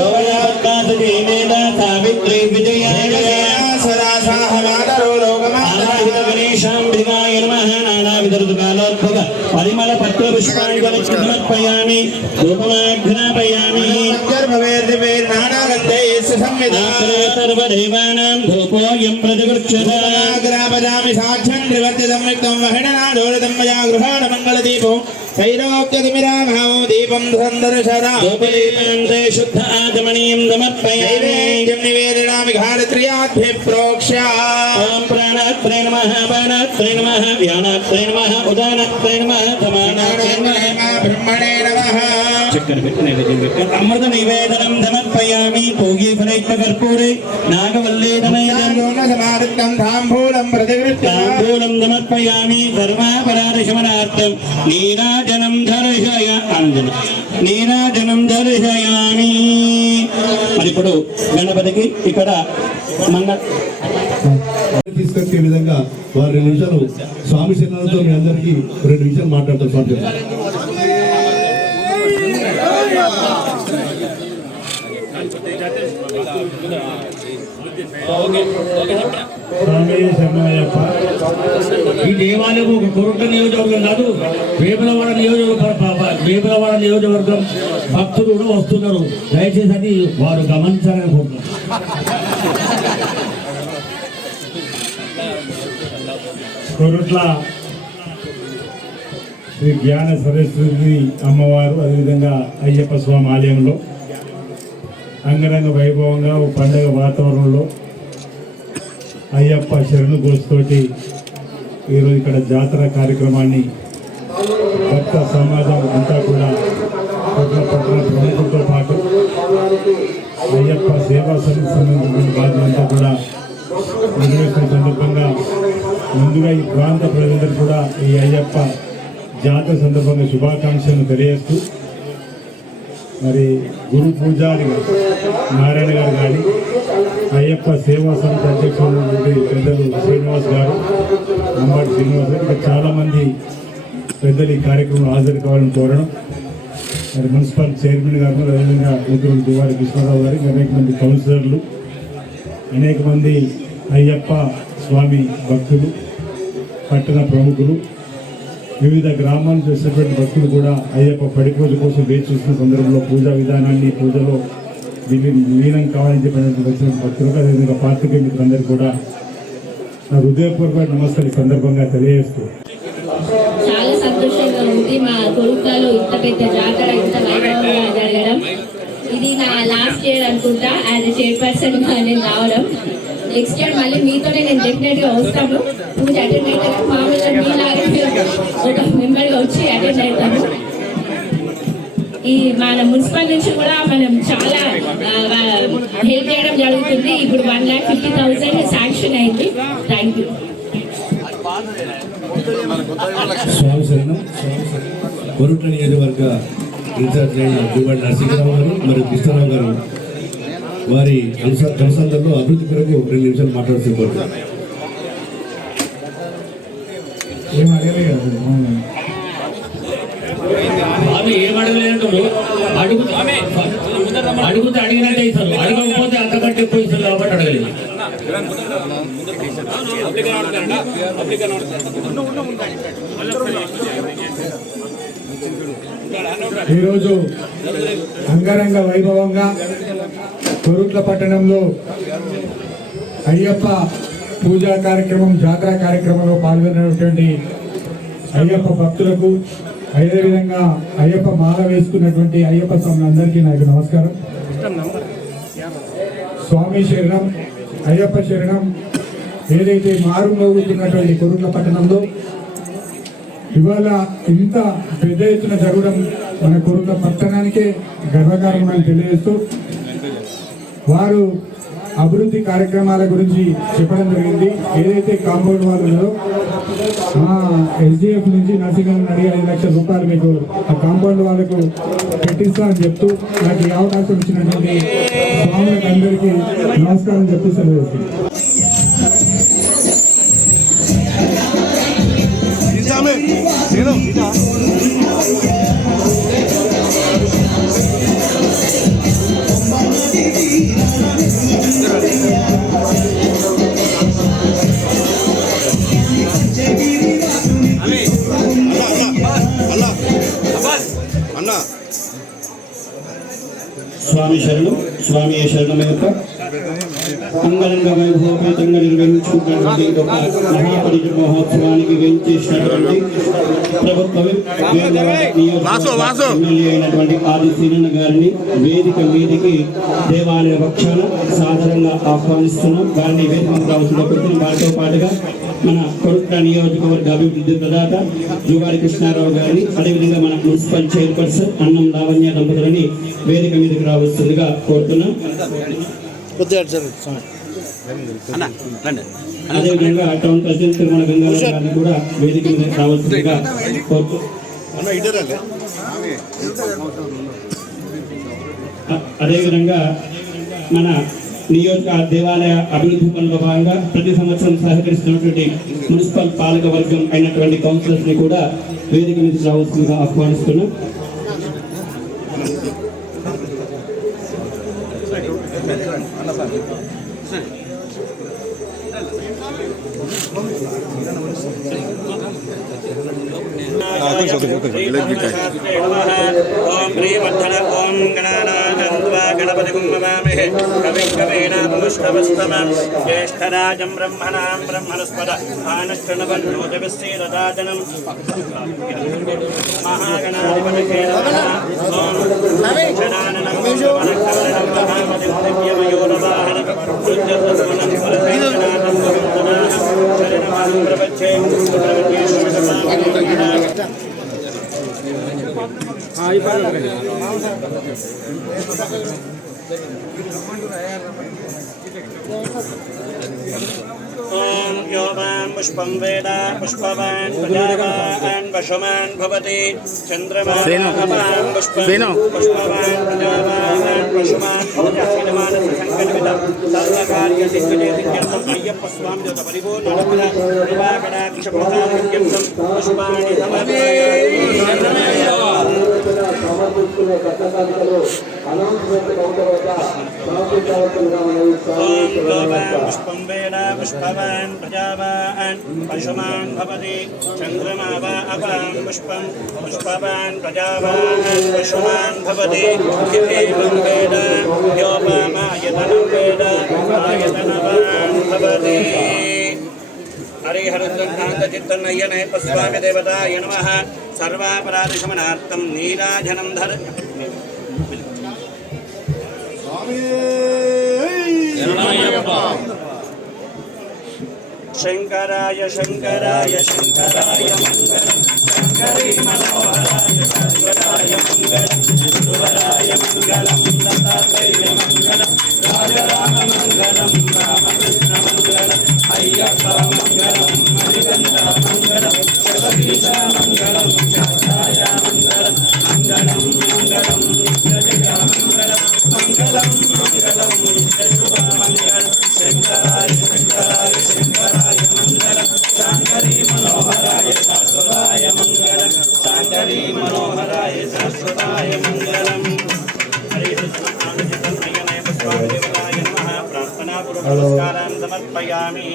సావిత్రి విజయాయ స్వరాసాహమాదరో లోకమానాహిత గణేశాంబికాయ నమః నానావిధరుకాలోద్భవ పరిమళ పత్ర పుష్పాంజలి సమర్పయామి ధూపమాఘ్రాపయామి సర్వదేవానాం ధూపోయం ప్రతిగృహ్యతాగ్రాపయామి సాక్షం త్రివర్తితం రిక్తం మహిళనాదోరితం మయా గృహాణ మంగళదీపో తైలోక్యతిమిరామహో దీపం సందర్శరాపదీపంతే శుద్ధ ఆచమనీయం సమర్పయామి నివేదయామి ఘారత్ర్యాద్భి ప్రోక్ష్య ఓం ప్రాణాత్రే నమః బాణాత్రే నమః వ్యానాత్రే నమః ఉదానాత్రే నమః సమానాత్రే నమః బ్రహ్మణే నమః చక్కని పెట్టి నైవేద్యం పెట్టి అమృత నివేదనం సమర్పయామి భోగి ఫలైక కర్పూరే నాగవల్లేదనయనం సమారుతం తాంబూలం ప్రతిగృహ్య తాంబూలం సమర్పయామి సర్వాపరాధశమనార్థం నీరాజనం దర్శయ ఆనందం నీరాజనం దర్శయామి. మరి ఇప్పుడు గణపతికి ఇక్కడ తీసుకొచ్చే విధంగా వారు 2 నిమిషాలు స్వామి శరణాలతో మీ అందరికీ 2 నిమిషాలు మాట్లాడతారు స్వామి. ఈ దేవాలయం ఒక కొరట నియోజకవర్గం కాదు, వేములవాడ నియోజకవర్గం భక్తులు కూడా వస్తున్నారు. దయచేసి అది వారు గమనించాలని కోరుతున్నారు. కొరుట్ల శ్రీ జ్ఞాన సరస్వతి అమ్మవారు అదేవిధంగా అయ్యప్ప స్వామి ఆలయంలో అంగరంగ వైభవంగా ఒక పండగ వాతావరణంలో అయ్యప్ప శరణు గోష్ఠితోటి ఈరోజు ఇక్కడ జాతర కార్యక్రమాన్ని భక్త సమాజం అంతా కూడా కొట్ల పట్టణ ప్రముఖులతో పాటు అయ్యప్ప సేవా సమితి సంబంధించిన బాధ్యులంతా కూడా నిర్వహిస్తున్న సందర్భంగా ముందుగా ఈ ప్రాంత ప్రజలందరూ కూడా ఈ అయ్యప్ప జాతర సందర్భంగా శుభాకాంక్షలను తెలియజేస్తూ మరి గురు పూజారి నారాయణ గారు కానీ అయ్యప్ప సేవా సమితి అధ్యక్షుడు పెద్దలు శ్రీనివాస్ గారు అంబాటి శ్రీనివాస్ గారు ఇంకా చాలామంది పెద్దలు ఈ కార్యక్రమంలో హాజరు కావాలని కోరడం, మరి మున్సిపల్ చైర్మన్ గారు అదేవిధంగా మిత్రులు దువారి కృష్ణారావు గారు అనేక మంది కౌన్సిలర్లు, అనేక మంది అయ్యప్ప స్వామి భక్తులు, పట్టణ ప్రముఖులు, వివిధ గ్రామాల నుంచి వచ్చినటువంటి భక్తులు కూడా అయ్యప్ప పడి పూజ కోసం వేచి చూస్తున్న సందర్భంలో పూజా విధానాన్ని పూజలో విలీనం కావాలని చెప్పినటువంటి వచ్చిన భక్తులకు అదేవిధంగా పాత్రికేయ మిత్రులందరూ కూడా నా హృదయపూర్వక నమస్కారం ఈ సందర్భంగా తెలియజేస్తూ చాలా సంతోషంగా ఉంది. మా కొడుకులో ఇంత పెద్ద జాతర ఇంత వైభవంగా జరగడం. ఇది నా లాస్ట్ ఇయర్ అనుకుంటా యాజ్ ఎ చైర్పర్సన్ గా నేను రావడం. నెక్స్ట్ ఇయర్ మళ్ళీ మీతోనే నేను డెఫినెట్ గా వస్తాను. పూజ అటెండ్ అయితే మామూలుగా మీలాగే ఒక మెంబర్ గా వచ్చి అటెండ్ అవుతాను. ఈ మన మున్సిపల్ నుంచి కూడా మనం చాలా హెల్ప్ చేయడం జరుగుతుంది. ఇప్పుడు 1,50,000 శాంక్షన్ అయింది. Thank you. స్వామి శరణం. కొరుట్ల నియోజకవర్గ ఇన్ఛార్జ్ అయిన దువ్వాడి నరసింహరావు గారు మరియు కృష్ణరావు గారు వారి అనుసంధానంలో అభివృద్ధి కొరకు 2 నిమిషాలు మాట్లాడుతూ కోరుతున్నారు. ఏం అడగలే కదా ఆమె ఏం అడగలేదంటారు. అడుగుతే అడిగినట్టే ఇస్తారు, అడగకపోతే అంతకంటే ఎక్కువ ఇస్తారు కాబట్టి అడగలేదు. ఈరోజు అంగరంగ వైభవంగా కొరుట్ల పట్టణంలో అయ్యప్ప పూజా కార్యక్రమం, జాతర కార్యక్రమంలో పాల్గొన్నటువంటి అయ్యప్ప భక్తులకు, అదేవిధంగా అయ్యప్ప మాల వేసుకున్నటువంటి అయ్యప్ప స్వాములందరికీ నాకు నమస్కారం. స్వామి శరణం, అయ్యప్ప శరణం. ఏదైతే మారుమోగుతున్నటువంటి కొరుట్ల పట్టణంలో ఇవాళ ఇంత పెద్ద ఎత్తున జరగడం మన కొరుట్ల పట్టణానికే గర్వకారణమని తెలియజేస్తూ వారు అభివృద్ధి కార్యక్రమాల గురించి చెప్పడం జరిగింది. ఏదైతే కాంపౌండ్ వాళ్ళు ఉన్నారో మా ఎస్డిఎఫ్ నుంచి నర్సింగ్ అడిగి 5 లక్షల రూపాయలు మీకు ఆ కాంపౌండ్ వాళ్ళకు పెట్టిస్తా అని చెప్తూ నాకు ఈ అవకాశం ఇచ్చినటువంటి స్వాములకు అందరికీ నమస్కారం చెప్తూ సెలవు చేస్తున్నాను. స్వామి శరణం, స్వామి శరణం యొక్క అంగరంగ వైభవపేతంగా నిర్వహించుకున్నటువంటి ఒక మహాపరిషత్ మహోత్సవానికి వేయించేసినటువంటి ప్రభుత్వ ఎమ్మెల్యే అయినటువంటి ఆది శ్రీనన్న గారిని వేదిక మీదికి దేవాలయ పక్షాన సాధారణంగా ఆహ్వానిస్తున్నాం. వారిని వేదిక రావాల్సిన వారితో పాటుగా మన కొరుట్ల నియోజకవర్గ అభివృద్ధి ప్రదాత జువాడి కృష్ణారావు గారిని, అదేవిధంగా మన మున్సిపల్ చైర్పర్సన్ అన్నం లావణ్య దంపతులని వేదిక మీదకి రావాల్సిందిగా కోరుతున్నాం. అదేవిధంగా టౌన్ ప్రెసిడెంట్ తిరుమల గంగాధర్ గారిని కూడా వేదిక మీద రావాల్సిందిగా కోరుతున్నాం. అదేవిధంగా మన నియోజక దేవాలయ అభివృద్ధి పనుల భాగంగా ప్రతి సంవత్సరం సహకరిస్తున్నటువంటి మున్సిపల్ పాలక వర్గం అయినటువంటి కౌన్సిలర్స్ ని కూడా వేదిక మీద రావాల్సిందిగా ఆహ్వానిస్తున్నాం. ఓం శ్రీవర్ధన ఓం గణానాథన్వా గణపతిం నమామిః కవిం కవీనాముష్ఠవస్తమం జ్యేష్ఠరాజం బ్రహ్మణాం బ్రహ్మణస్పద ఆనశ్చనవన్నోజవిశ్రీరదాజనం మహాగణాధిపతయే నమః. ఓం గణానానం వనకరణం మహామతిం దివ్యమయూరవాహనం రుద్రసూనం పరమేశ్వరానం గోవిందనాః శరణమహం ప్రపచ్చే ఓం యోమాన్ పుష్పం వేద పుష్పవాన్ ప్రజావాన్ పశుమాన్ భవతి చంద్రమాన్ పుష్పం పుష్పవాన్ ప్రజావాన్ పశుమాన్ భవతి సంకల్పిత సర్వకార్య సిద్ధికేతం అయ్యప్ప స్వామి దేవత పరిపూర్ణ కృపాకటాక్ష ప్రసాదం పుష్పాణి సమర్పయామి. ఓం గోపాన్ పుష్పం వేద పుష్పవాన్ ప్రజావాన్ పశుమాన్ భవతి చంద్రమా వా అపాం పుష్పం పుష్పవాన్ ప్రజావాన్ పశుమాన్ భవతి ఏవం వేద యోపామాయతనం వేద ఆయతనవాన్ భవతి. हरिहरद्रन्नान्दचित्तन्नय्यनय्यप्प स्वामी देवताय नमः सर्वापराधशमनार्थं नीराजनं धर शंकराय शंकराय शंकराय मंगलम शंकरी मनोहराय शंकराय मंगलम सुवराय मंगलम दत्तात्रेय मंगलम राजराम मंगलम रामकृष्ण मंगलम अय्यप्प मंगलम मणिकंठ मंगलम जगदीश मंगलम शास्त्राय मंगलम मंगलम मंगलम नित्यजय मंगलम मंगलम मंगलम नित्यशुभ मंगलम शंकराय शंकराय शंकराय मंगलम शांकरी मनोहराय शाश्वताय मंगलम शांकरी मनोहराय शाश्वताय मंगलम हरिहरद्रन्नान्दचित्तन्नय्यनय्यप्प स्वामी देवताय नमः प्रार्थनापूर्वक नमस्कारान् समर्पयामि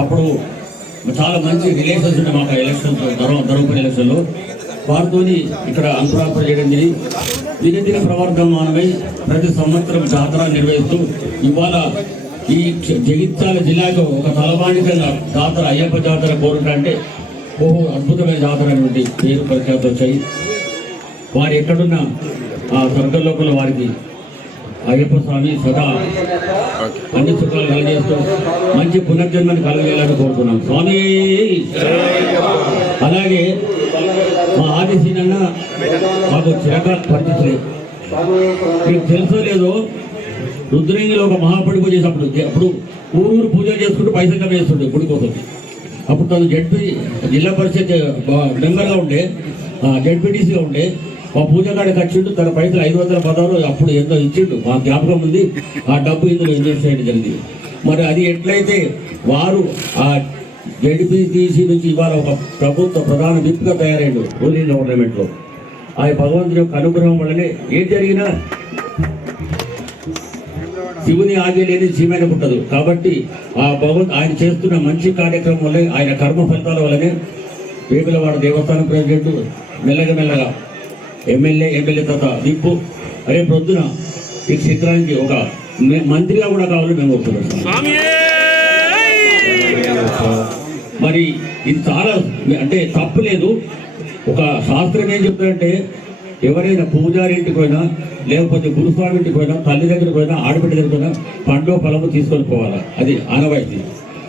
అప్పుడు చాలా మంచి రిలేషన్స్ ఉన్నాయి మాకు ఎలక్షన్స్ ధర్మపురి ఎలక్షన్లో వారితో ఇక్కడ అంకురార్పణ చేయడం జరిగి దినదిన ప్రవర్ధమానమై ప్రతి సంవత్సరం జాతర నిర్వహిస్తూ ఇవాళ ఈ జగిత్యాల జిల్లాకు ఒక తలమానికంగా జాతర అయ్యప్ప జాతర కోరుట అంటే ఓహో అద్భుతమైన జాతర అనేటువంటి పేరు ప్రఖ్యాతులు వచ్చాయి. వారు ఎక్కడున్న ఆ స్వర్గలోకంలో వారికి అయ్యప్ప స్వామి సదా అన్ని సుఖాలు కలిగేస్తూ మంచి పునర్జన్మని కలగేయాలని కోరుతున్నాం స్వామి. అలాగే మా ఆదిశీనన్న మాకు చిరకాల పరిస్థితులే మీకు తెలుసో లేదో రుద్రంగిలో ఒక మహాపడి పూజ చేసినప్పుడు అప్పుడు ఊరు పూజ చేసుకుంటూ పైసలు వేస్తుండే గుడి కోసం. అప్పుడు తను జిల్లా పరిషత్ మెంబర్గా ఉండే జడ్పీటీసీగా ఉండే మా పూజగాడికి వచ్చిండు తన పైసలు 516 అప్పుడు ఎంతో ఇచ్చిండు మా జ్ఞాపకం ఉంది. ఆ డబ్బు ఇందులో ఇన్వెస్ట్ చేయడం జరిగింది. మరి అది ఎట్లయితే వారు ఆ జడ్పీటీసీ నుంచి ఇవాళ ఒక ప్రభుత్వ ప్రధాన విప్గా తయారైండు రూలింగ్ గవర్నమెంట్లో ఆ భగవంతుని యొక్క అనుగ్రహం వల్లనే ఏం జరిగినా శివుని ఆజ్ఞ లేని జీవన పుట్టదు. కాబట్టి ఆ ఆయన చేస్తున్న మంచి కార్యక్రమం వల్లే ఆయన కర్మ ఫలితాల వల్లనే వేములవాడ దేవస్థానం ప్రెసిడెంట్ మెల్లగా ఎమ్మెల్యే తర్వాత దిప్పు రేపు పొద్దున ఈ క్షేత్రానికి ఒక మంత్రిగా కూడా కావాలని మేము కోరుతున్నాం. మరి ఇది చాలా అంటే తప్పు లేదు. ఒక శాస్త్రం ఏం చెప్తారంటే ఎవరైనా పూజారి ఇంటికి పోయినా లేకపోతే గురుస్వామి ఇంటికి పోయినా తల్లి దగ్గరికి పోయినా ఆడబిడ్డ దగ్గరికి పోయినా పండు ఫలము తీసుకొని పోవాలా, అది ఆనవాయితీ.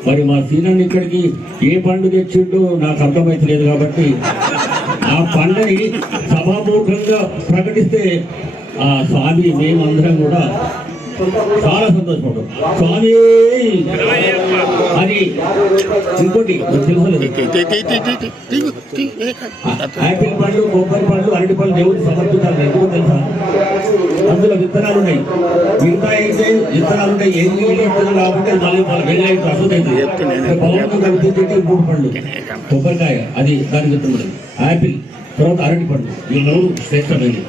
మరి మా సీనాన్ని ఇక్కడికి ఏ పండు తెచ్చిండో నాకు అర్థమైతలేదు. కాబట్టి ఆ పండుని సభాముఖంగా ప్రకటిస్తే ఆ స్వామి మేమందరం కూడా చాలా సంతోషపడ్డాం. స్వామి అది ఇంకోటి తెలుసలేదు, యాపిల్ పండ్లు కొబ్బరి పండ్లు అరటి పళ్ళు దేవుడికి సమర్పించాలి. ఎందుకు తెలుసా? అందులో విత్తనాలు ఉన్నాయి. మిగతా అయితే విత్తనాలు ఉన్నాయి. ఏం విత్తనాలు కాబట్టి మళ్ళీ వెళ్ళి అసలు పవన్ కనిపించేటి 3 పండ్లు కొబ్బరికాయ అది దాని విత్తనం, యాపిల్ తర్వాత అరటి పండు ఈ 3 శ్రేష్టమైనది.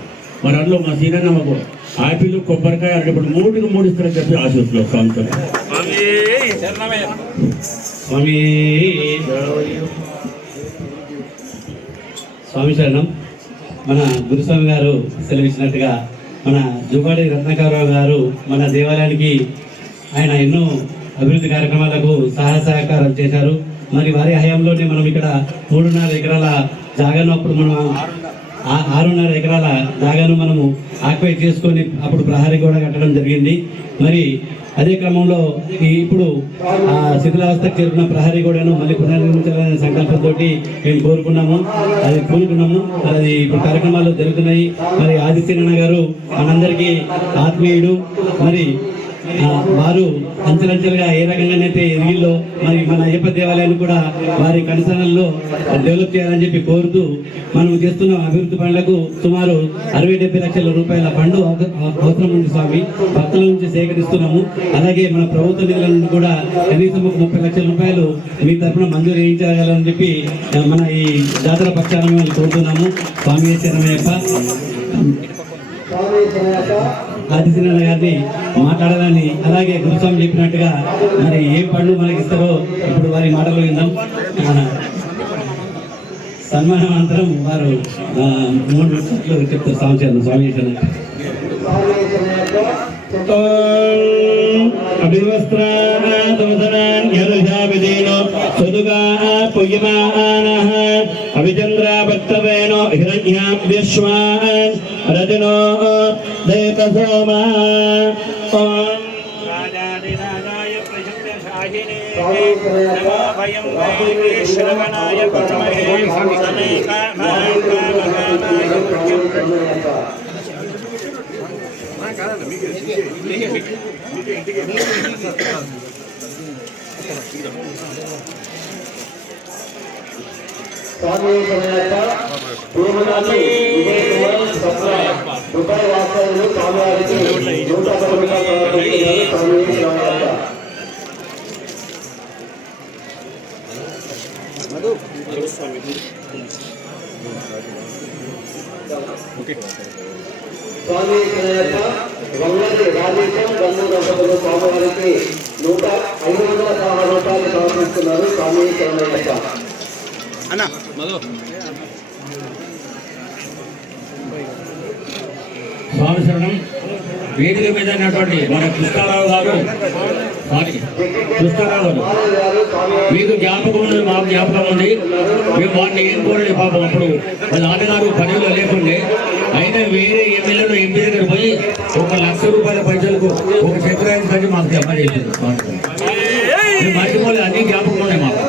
మరి అందులో మా సీనన్న మాకు యాపిల్ కొబ్బరికాయ అరటి పండు 3కి 3 ఇస్తారని చెప్పి ఆశిస్తున్నాం. స్వామి స్వామి శరణం. మన గురుస్వామి గారు సెలవిచ్చినట్టుగా మన జువ్వాడి రత్నాకరరావు గారు మన దేవాలయానికి ఆయన ఎన్నో అభివృద్ధి కార్యక్రమాలకు సహాయకారం చేశారు. మరి వారి హయాంలోనే మనం ఇక్కడ 3.5 ఎకరాల జాగాను అప్పుడు మనం 6.5 ఎకరాల జాగాను మనము ఆక్యుపై చేసుకొని అప్పుడు ప్రహరీ కూడా కట్టడం జరిగింది. మరి అదే క్రమంలో ఇప్పుడు శిథిలావస్థకు చేరుకున్న ప్రహరీ గోడను మళ్ళీ పునర్నిర్మించాలనే సంకల్పంతో మేము కోరుకున్నాము, అది పూనుకున్నాము. అది ఇప్పుడు కార్యక్రమాలు జరుగుతున్నాయి. మరి ఆదిశీనన్న గారు మనందరికీ ఆత్మీయుడు. మరి వారు అంచెలంచెలుగా ఏ రకంగానైతే ఎదిగిల్లో మరి మన అయ్యప్ప దేవాలయాన్ని కూడా వారి కనసనల్లో డెవలప్ చేయాలని చెప్పి కోరుతూ మనం చేస్తున్న అభివృద్ధి పనులకు సుమారు 60-70 లక్షల రూపాయల ఫండ్ అవసరం ఉంది స్వామి. భక్తుల నుంచి సేకరిస్తున్నాము. అలాగే మన ప్రభుత్వ నిధుల నుండి కూడా కనీసం ఒక 30 లక్షల రూపాయలు మీ తరఫున మంజూరు చేయించగలని చెప్పి మన ఈ జాతర పక్షాన మేము కోరుతున్నాము. స్వామి శరణమయ్యప్ప. ఆదిశీనన్న గారిని మాట్లాడాలని, అలాగే గురుస్వామి చెప్పినట్టుగా మరి ఏ పండ్లు మనకి ఇస్తారో ఇప్పుడు వారి మాటలు విందాం. సన్మానం అనంతరం వారు 3 నిమిషాలు చెప్తారు. స్వామి శరణం. అభివస్త్రాదోదనాన్యరుషాభిధీనో సుదుగా పుయ్యమానః అభిచంద్రాభక్తవేనో హిరణ్యాభ్యశ్వాన్ రజనో దేవసోమా రాజాదిరాజాయ ప్రసిద్ధశాహినే నమో భయం దేవే శ్రవణాయ పరమహే సమే కామాయ స్వామి సమేత తిరుమలకి విజయకుమార్ సత్ర రూపాయి వాస్తవులు స్వామివారికి 110 రూపాయలు సమర్పిస్తున్నారు. స్వామి సమేత గంగటి రాజేశం గంగు దంపతులు స్వామివారికి 516 రూపాయలు సమర్పిస్తున్నారు. స్వామి సమేత స్వామి శరణం. వేదిక మీద ఉన్నటువంటి మన కృష్ణారావు గారు మీకు జ్ఞాపకం ఉంది, మాకు జ్ఞాపకం ఉంది. మేము వాడిని ఏం కోరలేదు పాపం. అప్పుడు వాళ్ళ నాన్నగారు పనిలో లేకుండే, అయినా వేరే ఎమ్మెల్యేలు ఎంపీ దగ్గర పోయి 1 లక్ష రూపాయల పైసలకు ఒక చక్రాన్ని కలిసి మాకు జమ చేసింది. మర్చిపోలేదు, అన్ని జ్ఞాపకం ఉన్నాయి మాకు.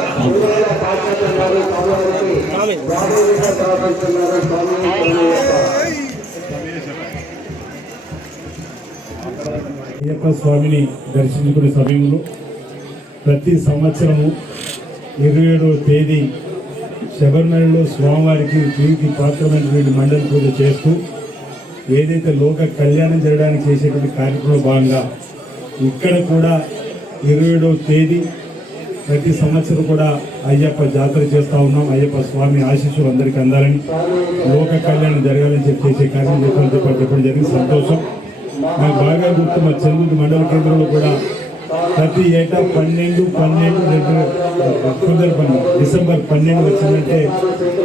అయ్యప్ప స్వామిని దర్శించుకునే సమయంలో ప్రతి సంవత్సరము 27వ తేదీ శబరిమలలో స్వామివారికి ప్రీతి పాత్రమైనటువంటి మండల పూజ చేస్తూ ఏదైతే లోక కళ్యాణం జరగడానికి చేసేటువంటి కార్యక్రమంలో భాగంగా ఇక్కడ కూడా 27వ తేదీ ప్రతి సంవత్సరం కూడా అయ్యప్ప జాతర చేస్తూ ఉన్నాం. అయ్యప్ప స్వామి ఆశీస్సులు అందరికీ అందాలని, లోక కళ్యాణం జరగాలని చేసే కార్యక్రమం చెప్పడం జరిగింది. సంతోషం. నాకు బాగా గుర్తు, మా చెందుకు మండల కేంద్రంలో కూడా ప్రతి ఏటా 12 డిసెంబర్ 12 వచ్చిందంటే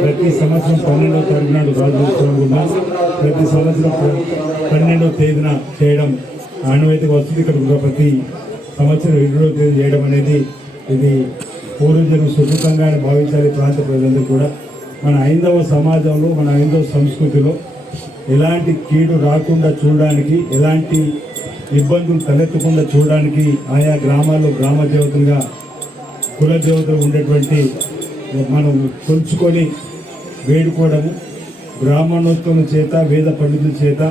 ప్రతి సంవత్సరం 12వ తారీఖు నాడు రాజుకున్నాం. ప్రతి సంవత్సరం 12వ తేదీన చేయడం ఆనవాయితీగా వస్తుంది. ఇక్కడ ప్రతి సంవత్సరం 20వ తేదీ చేయడం అనేది ఇది పూర్వజన్మ సుకృతంగానే భావించాలి. ప్రాంత ప్రజలందరూ కూడా మన హైందవ సమాజంలో, మన హైందవ సంస్కృతిలో ఎలాంటి కీడు రాకుండా చూడడానికి, ఎలాంటి ఇబ్బందులు తలెత్తకుండా చూడడానికి ఆయా గ్రామాల్లో గ్రామ దేవతలుగా, కుల దేవతలు ఉండేటువంటి మనం కొలుచుకొని వేడుకోవడము, బ్రాహ్మణోత్సవం చేత, వేద పండితుల చేత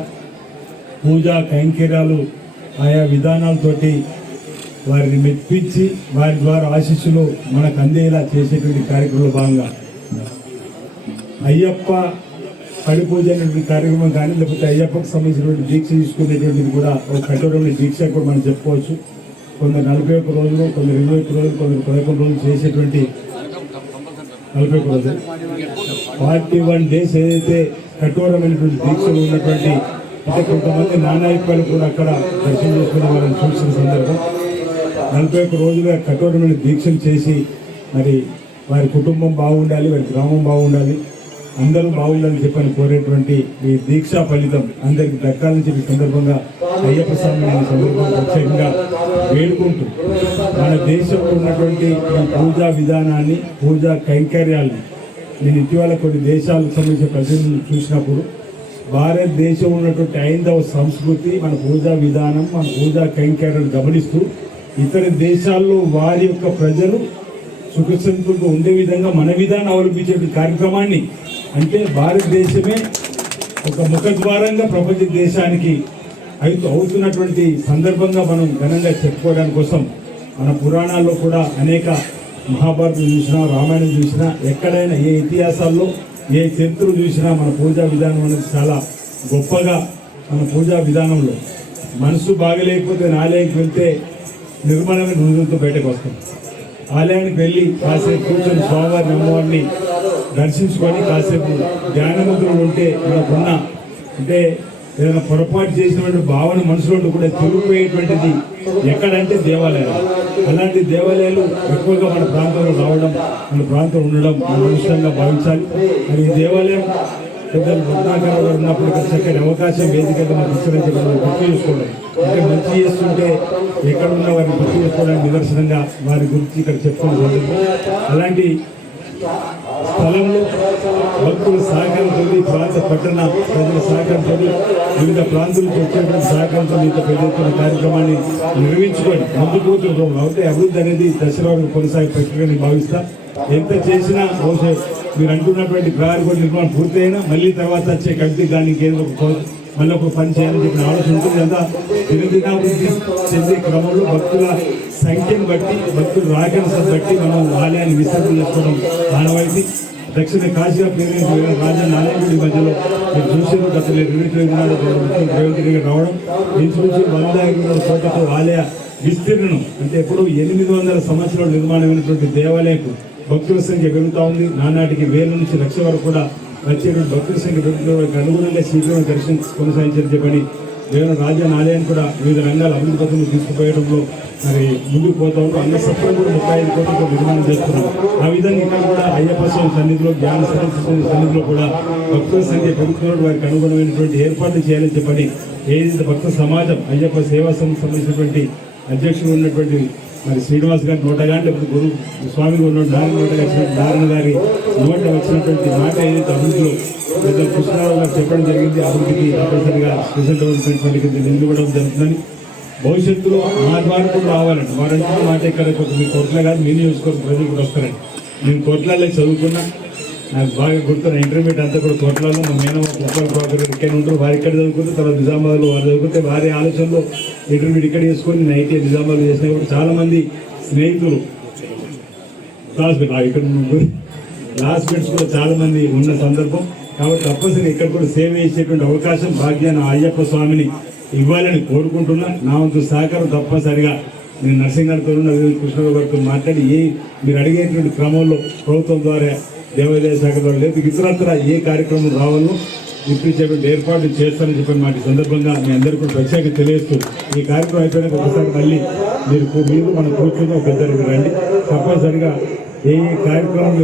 పూజా కైంకర్యాలు ఆయా విధానాలతోటి వారిని మెప్పించి వారి ద్వారా ఆశీస్సులు మనకు అందేలా చేసేటువంటి కార్యక్రమంలో భాగంగా అయ్యప్ప పడి పూజ అనేటువంటి కార్యక్రమం కానీ, లేకపోతే అయ్యప్పకు సంబంధించినటువంటి దీక్ష తీసుకునేటువంటిది కూడా ఒక కఠోరమైన దీక్ష కూడా మనం చెప్పుకోవచ్చు. కొందరు 41 రోజులు, కొందరు 21 రోజులు, కొందరు 11 రోజులు చేసేటువంటి 41 రోజులు 41 డేస్ ఏదైతే కఠోరమైనటువంటి దీక్షలు ఉన్నటువంటి, అంటే కొంతమంది నానాయిపాలు కూడా అక్కడ దర్శనం చేసుకునే వాళ్ళని చూసిన సందర్భం 41 రోజులుగా కఠోరమైన దీక్షలు చేసి మరి వారి కుటుంబం బాగుండాలి, వారి గ్రామం బాగుండాలి, అందరూ బాగుండాలని చెప్పని కోరేటువంటి ఈ దీక్షా ఫలితం అందరికి దక్కాలని చెప్పి సందర్భంగా అయ్యప్ప స్వామిని సందర్భంగా ప్రత్యేకంగా వేడుకుంటూ మన దేశంలో ఉన్నటువంటి ఈ పూజా విధానాన్ని, పూజా కైంకర్యాలని నేను ఇటీవల కొన్ని దేశాలకు సంబంధించిన ప్రజలను చూసినప్పుడు భారతదేశం ఉన్నటువంటి హైందవ సంస్కృతి, మన పూజా విధానం, మన పూజా కైంకర్యాలను గమనిస్తూ ఇతర దేశాల్లో వారి యొక్క ప్రజలు సుఖసంతులతో ఉండే విధంగా మన విధానం అవలంబించే కార్యక్రమాన్ని, అంటే భారతదేశమే ఒక ముఖద్వారంగా ప్రపంచ దేశానికి అవుతున్నటువంటి సందర్భంగా మనం ఘనంగా చెప్పుకోవడానికి కోసం మన పురాణాల్లో కూడా అనేక మహాభారతం చూసినా, రామాయణం చూసినా, ఎక్కడైనా ఏ ఇతిహాసాల్లో ఏ చరిత్రలు చూసినా మన పూజా విధానం అనేది చాలా గొప్పగా, మన పూజా విధానంలో మనసు బాగలేకపోతే ఆలయానికి వెళ్తే నిర్మలమైన రోజులతో బయటకు వస్తాం. ఆలయానికి వెళ్ళి కాసేపు కూర్చొని స్వామివారిని, అమ్మవారిని దర్శించుకొని కాసేపు ధ్యానముద్రలు ఉంటే మనకున్న, అంటే ఏదైనా పొరపాటు చేసినటువంటి భావన మనసులో కూడా తిరిగిపోయేటువంటిది ఎక్కడంటే దేవాలయాలు. అలాంటి దేవాలయాలు ఎక్కువగా మన ప్రాంతంలో రావడం, మన ప్రాంతంలో ఉండడం మనం ఇష్టంగా భావించాలి. మరి ఈ దేవాలయం పెద్దలు రత్నాకర్ గారు ఉన్నప్పుడు ఇక్కడ చక్కటి అవకాశం వేదికగా మాకు ఇచ్చినట్టు గుర్తు చేసుకోవడం, అంటే మంచి చేస్తుంటే ఎక్కడ ఉన్న వారిని గుర్తు చేసుకోవడానికి నిదర్శనంగా వారి గురించి ఇక్కడ చెప్పుకోవడం జరిగింది. అలాంటి స్థలంలో భక్తుల సహకారంతో, ప్రాంత పట్టణ ప్రజల సహకారంతో, వివిధ ప్రాంతాల నుంచి వచ్చేటువంటి సహకారంతో ఇంత పెద్ద ఎత్తున కార్యక్రమాన్ని నిర్వహించుకొని ముందుకు పోతున్నాం. కాబట్టి అభివృద్ధి అనేది దశలో కొనసాగే ప్రక్రియని భావిస్తా. ఎంత చేసినా బహుశా మీరు అంటున్నటువంటి ప్రహారీ గోడ నిర్మాణం పూర్తయినా మళ్ళీ తర్వాత వచ్చే కమిటీ దాన్ని కేంద్ర మళ్ళీ ఒక పని చేయాలని చెప్పిన ఆలోచన ఉంటుంది. అంతా దినదినాభివృద్ధి చెందే క్రమంలో భక్తుల సంఖ్యను బట్టి, భక్తుల రాకను బట్టి మనం ఆలయాన్ని విస్తరణ చేసుకోవడం ఆనవాయితీ. దక్షిణ కాశీగా పేరు రాజా నారాయణగుడి మధ్యలో మీరు చూసారు. గత 2025 రావడం ఇంచుమించు 100 కోట్లతో ఆలయ విస్తీర్ణం, అంటే ఎప్పుడు 800 సంవత్సరాల నిర్మాణమైనటువంటి దేవాలయకు భక్తుల సంఖ్య పెరుగుతూ ఉంది. నానాటికి 1000 నుంచి 1,00,000 వరకు కూడా వచ్చేటువంటి భక్తుల సంఖ్య పెరుగుతున్న అనుగుణంగా శీఘ్రమే దర్శనం కొనసాగించారు చెప్పని దేవుని రాజ్యాన్ని ఆలయాన్ని కూడా వివిధ రంగాల అభివృద్ధి పథకంలో తీసుకుపోయడంలో మరి ముందుకు పోతా ఉంటాం. అన్న సత్రం కూడా 35 కోట్లతో నిర్మాణం చేస్తున్నాం. ఆ విధంగా ఇక్కడ కూడా అయ్యప్ప స్వామి సన్నిధిలో, జ్ఞాన సరస్వతి సన్నిధిలో కూడా భక్తుల సంఖ్య పెరుగుతున్న వారికి అనుగుణమైనటువంటి ఏర్పాట్లు చేయాలని చెప్పని ఏదైతే భక్త సమాజం అయ్యప్ప సేవా సంస్థ సంబంధించినటువంటి అధ్యక్షుడు ఉన్నటువంటి మరి శ్రీనివాస్ గారి నోట కానీ, లేకపోతే గురు స్వామి నారాయణ గారి నోట వచ్చినటువంటి మాట ఏదైతే అభివృద్ధిలో పెద్ద కృష్ణారావు గారు చెప్పడం జరిగింది, అభివృద్ధికి తప్పనిసరిగా స్పెషల్ డెవలప్మెంట్ ఫండ్ కింద నిధులు ఇవ్వడం జరుగుతుందని. భవిష్యత్తులో మా ద్వారా కూడా రావాలండి. వారంటే మాట ఎక్కడ మీ కోట్ల కాదు, మీ నియోజకవర్గం ప్రజలు కూడా వస్తారండి. నేను కోట్లలో చదువుకున్నా, నాకు బాగా గుర్తున్న ఇంటర్మీడియట్ అంతా కూడా కోట్లలో. మా మేనమ్మ ఉప్పల్ ప్రాపర్ ఇక్కడ ఉంటారు, వారు ఇక్కడ చదువుకుంటే తర్వాత నిజామాబాద్లో వారు చదువుకుంటే వారి ఆలోచనలో ఇంటర్మీడియట్ ఇక్కడ చేసుకొని నేను ఐటీ నిజామాబాద్ చేసినా కూడా చాలామంది స్నేహితులు క్లాస్మేట్ ఇక్కడ క్లాస్మేట్స్ కూడా చాలామంది ఉన్న సందర్భం. కాబట్టి తప్పనిసరిగా ఇక్కడ కూడా సేవ చేసేటువంటి అవకాశం భాగ్యాన్ని అయ్యప్ప స్వామిని ఇవ్వాలని కోరుకుంటున్నా. నా వంతు సహకారం తప్పనిసరిగా నేను నర్సింగ్ గారితో కృష్ణరావు గారితో మాట్లాడి మీరు అడిగేటువంటి క్రమంలో ప్రభుత్వం ద్వారా దేవాదాయ శాఖ ద్వారా లేదు ఇతరత్ర ఏ కార్యక్రమం రావాలో ఇప్పించేటువంటి ఏర్పాట్లు చేస్తానని చెప్పిన మాట సందర్భంగా మీ అందరికీ కూడా ప్రత్యేకంగా తెలియజేస్తూ ఈ కార్యక్రమం అయిపోయినాక ఒకసారి మళ్ళీ మీరు మన కూర్చొని ఒక ఇద్దరికి రండి. తప్పనిసరిగా ఏ కార్యక్రమం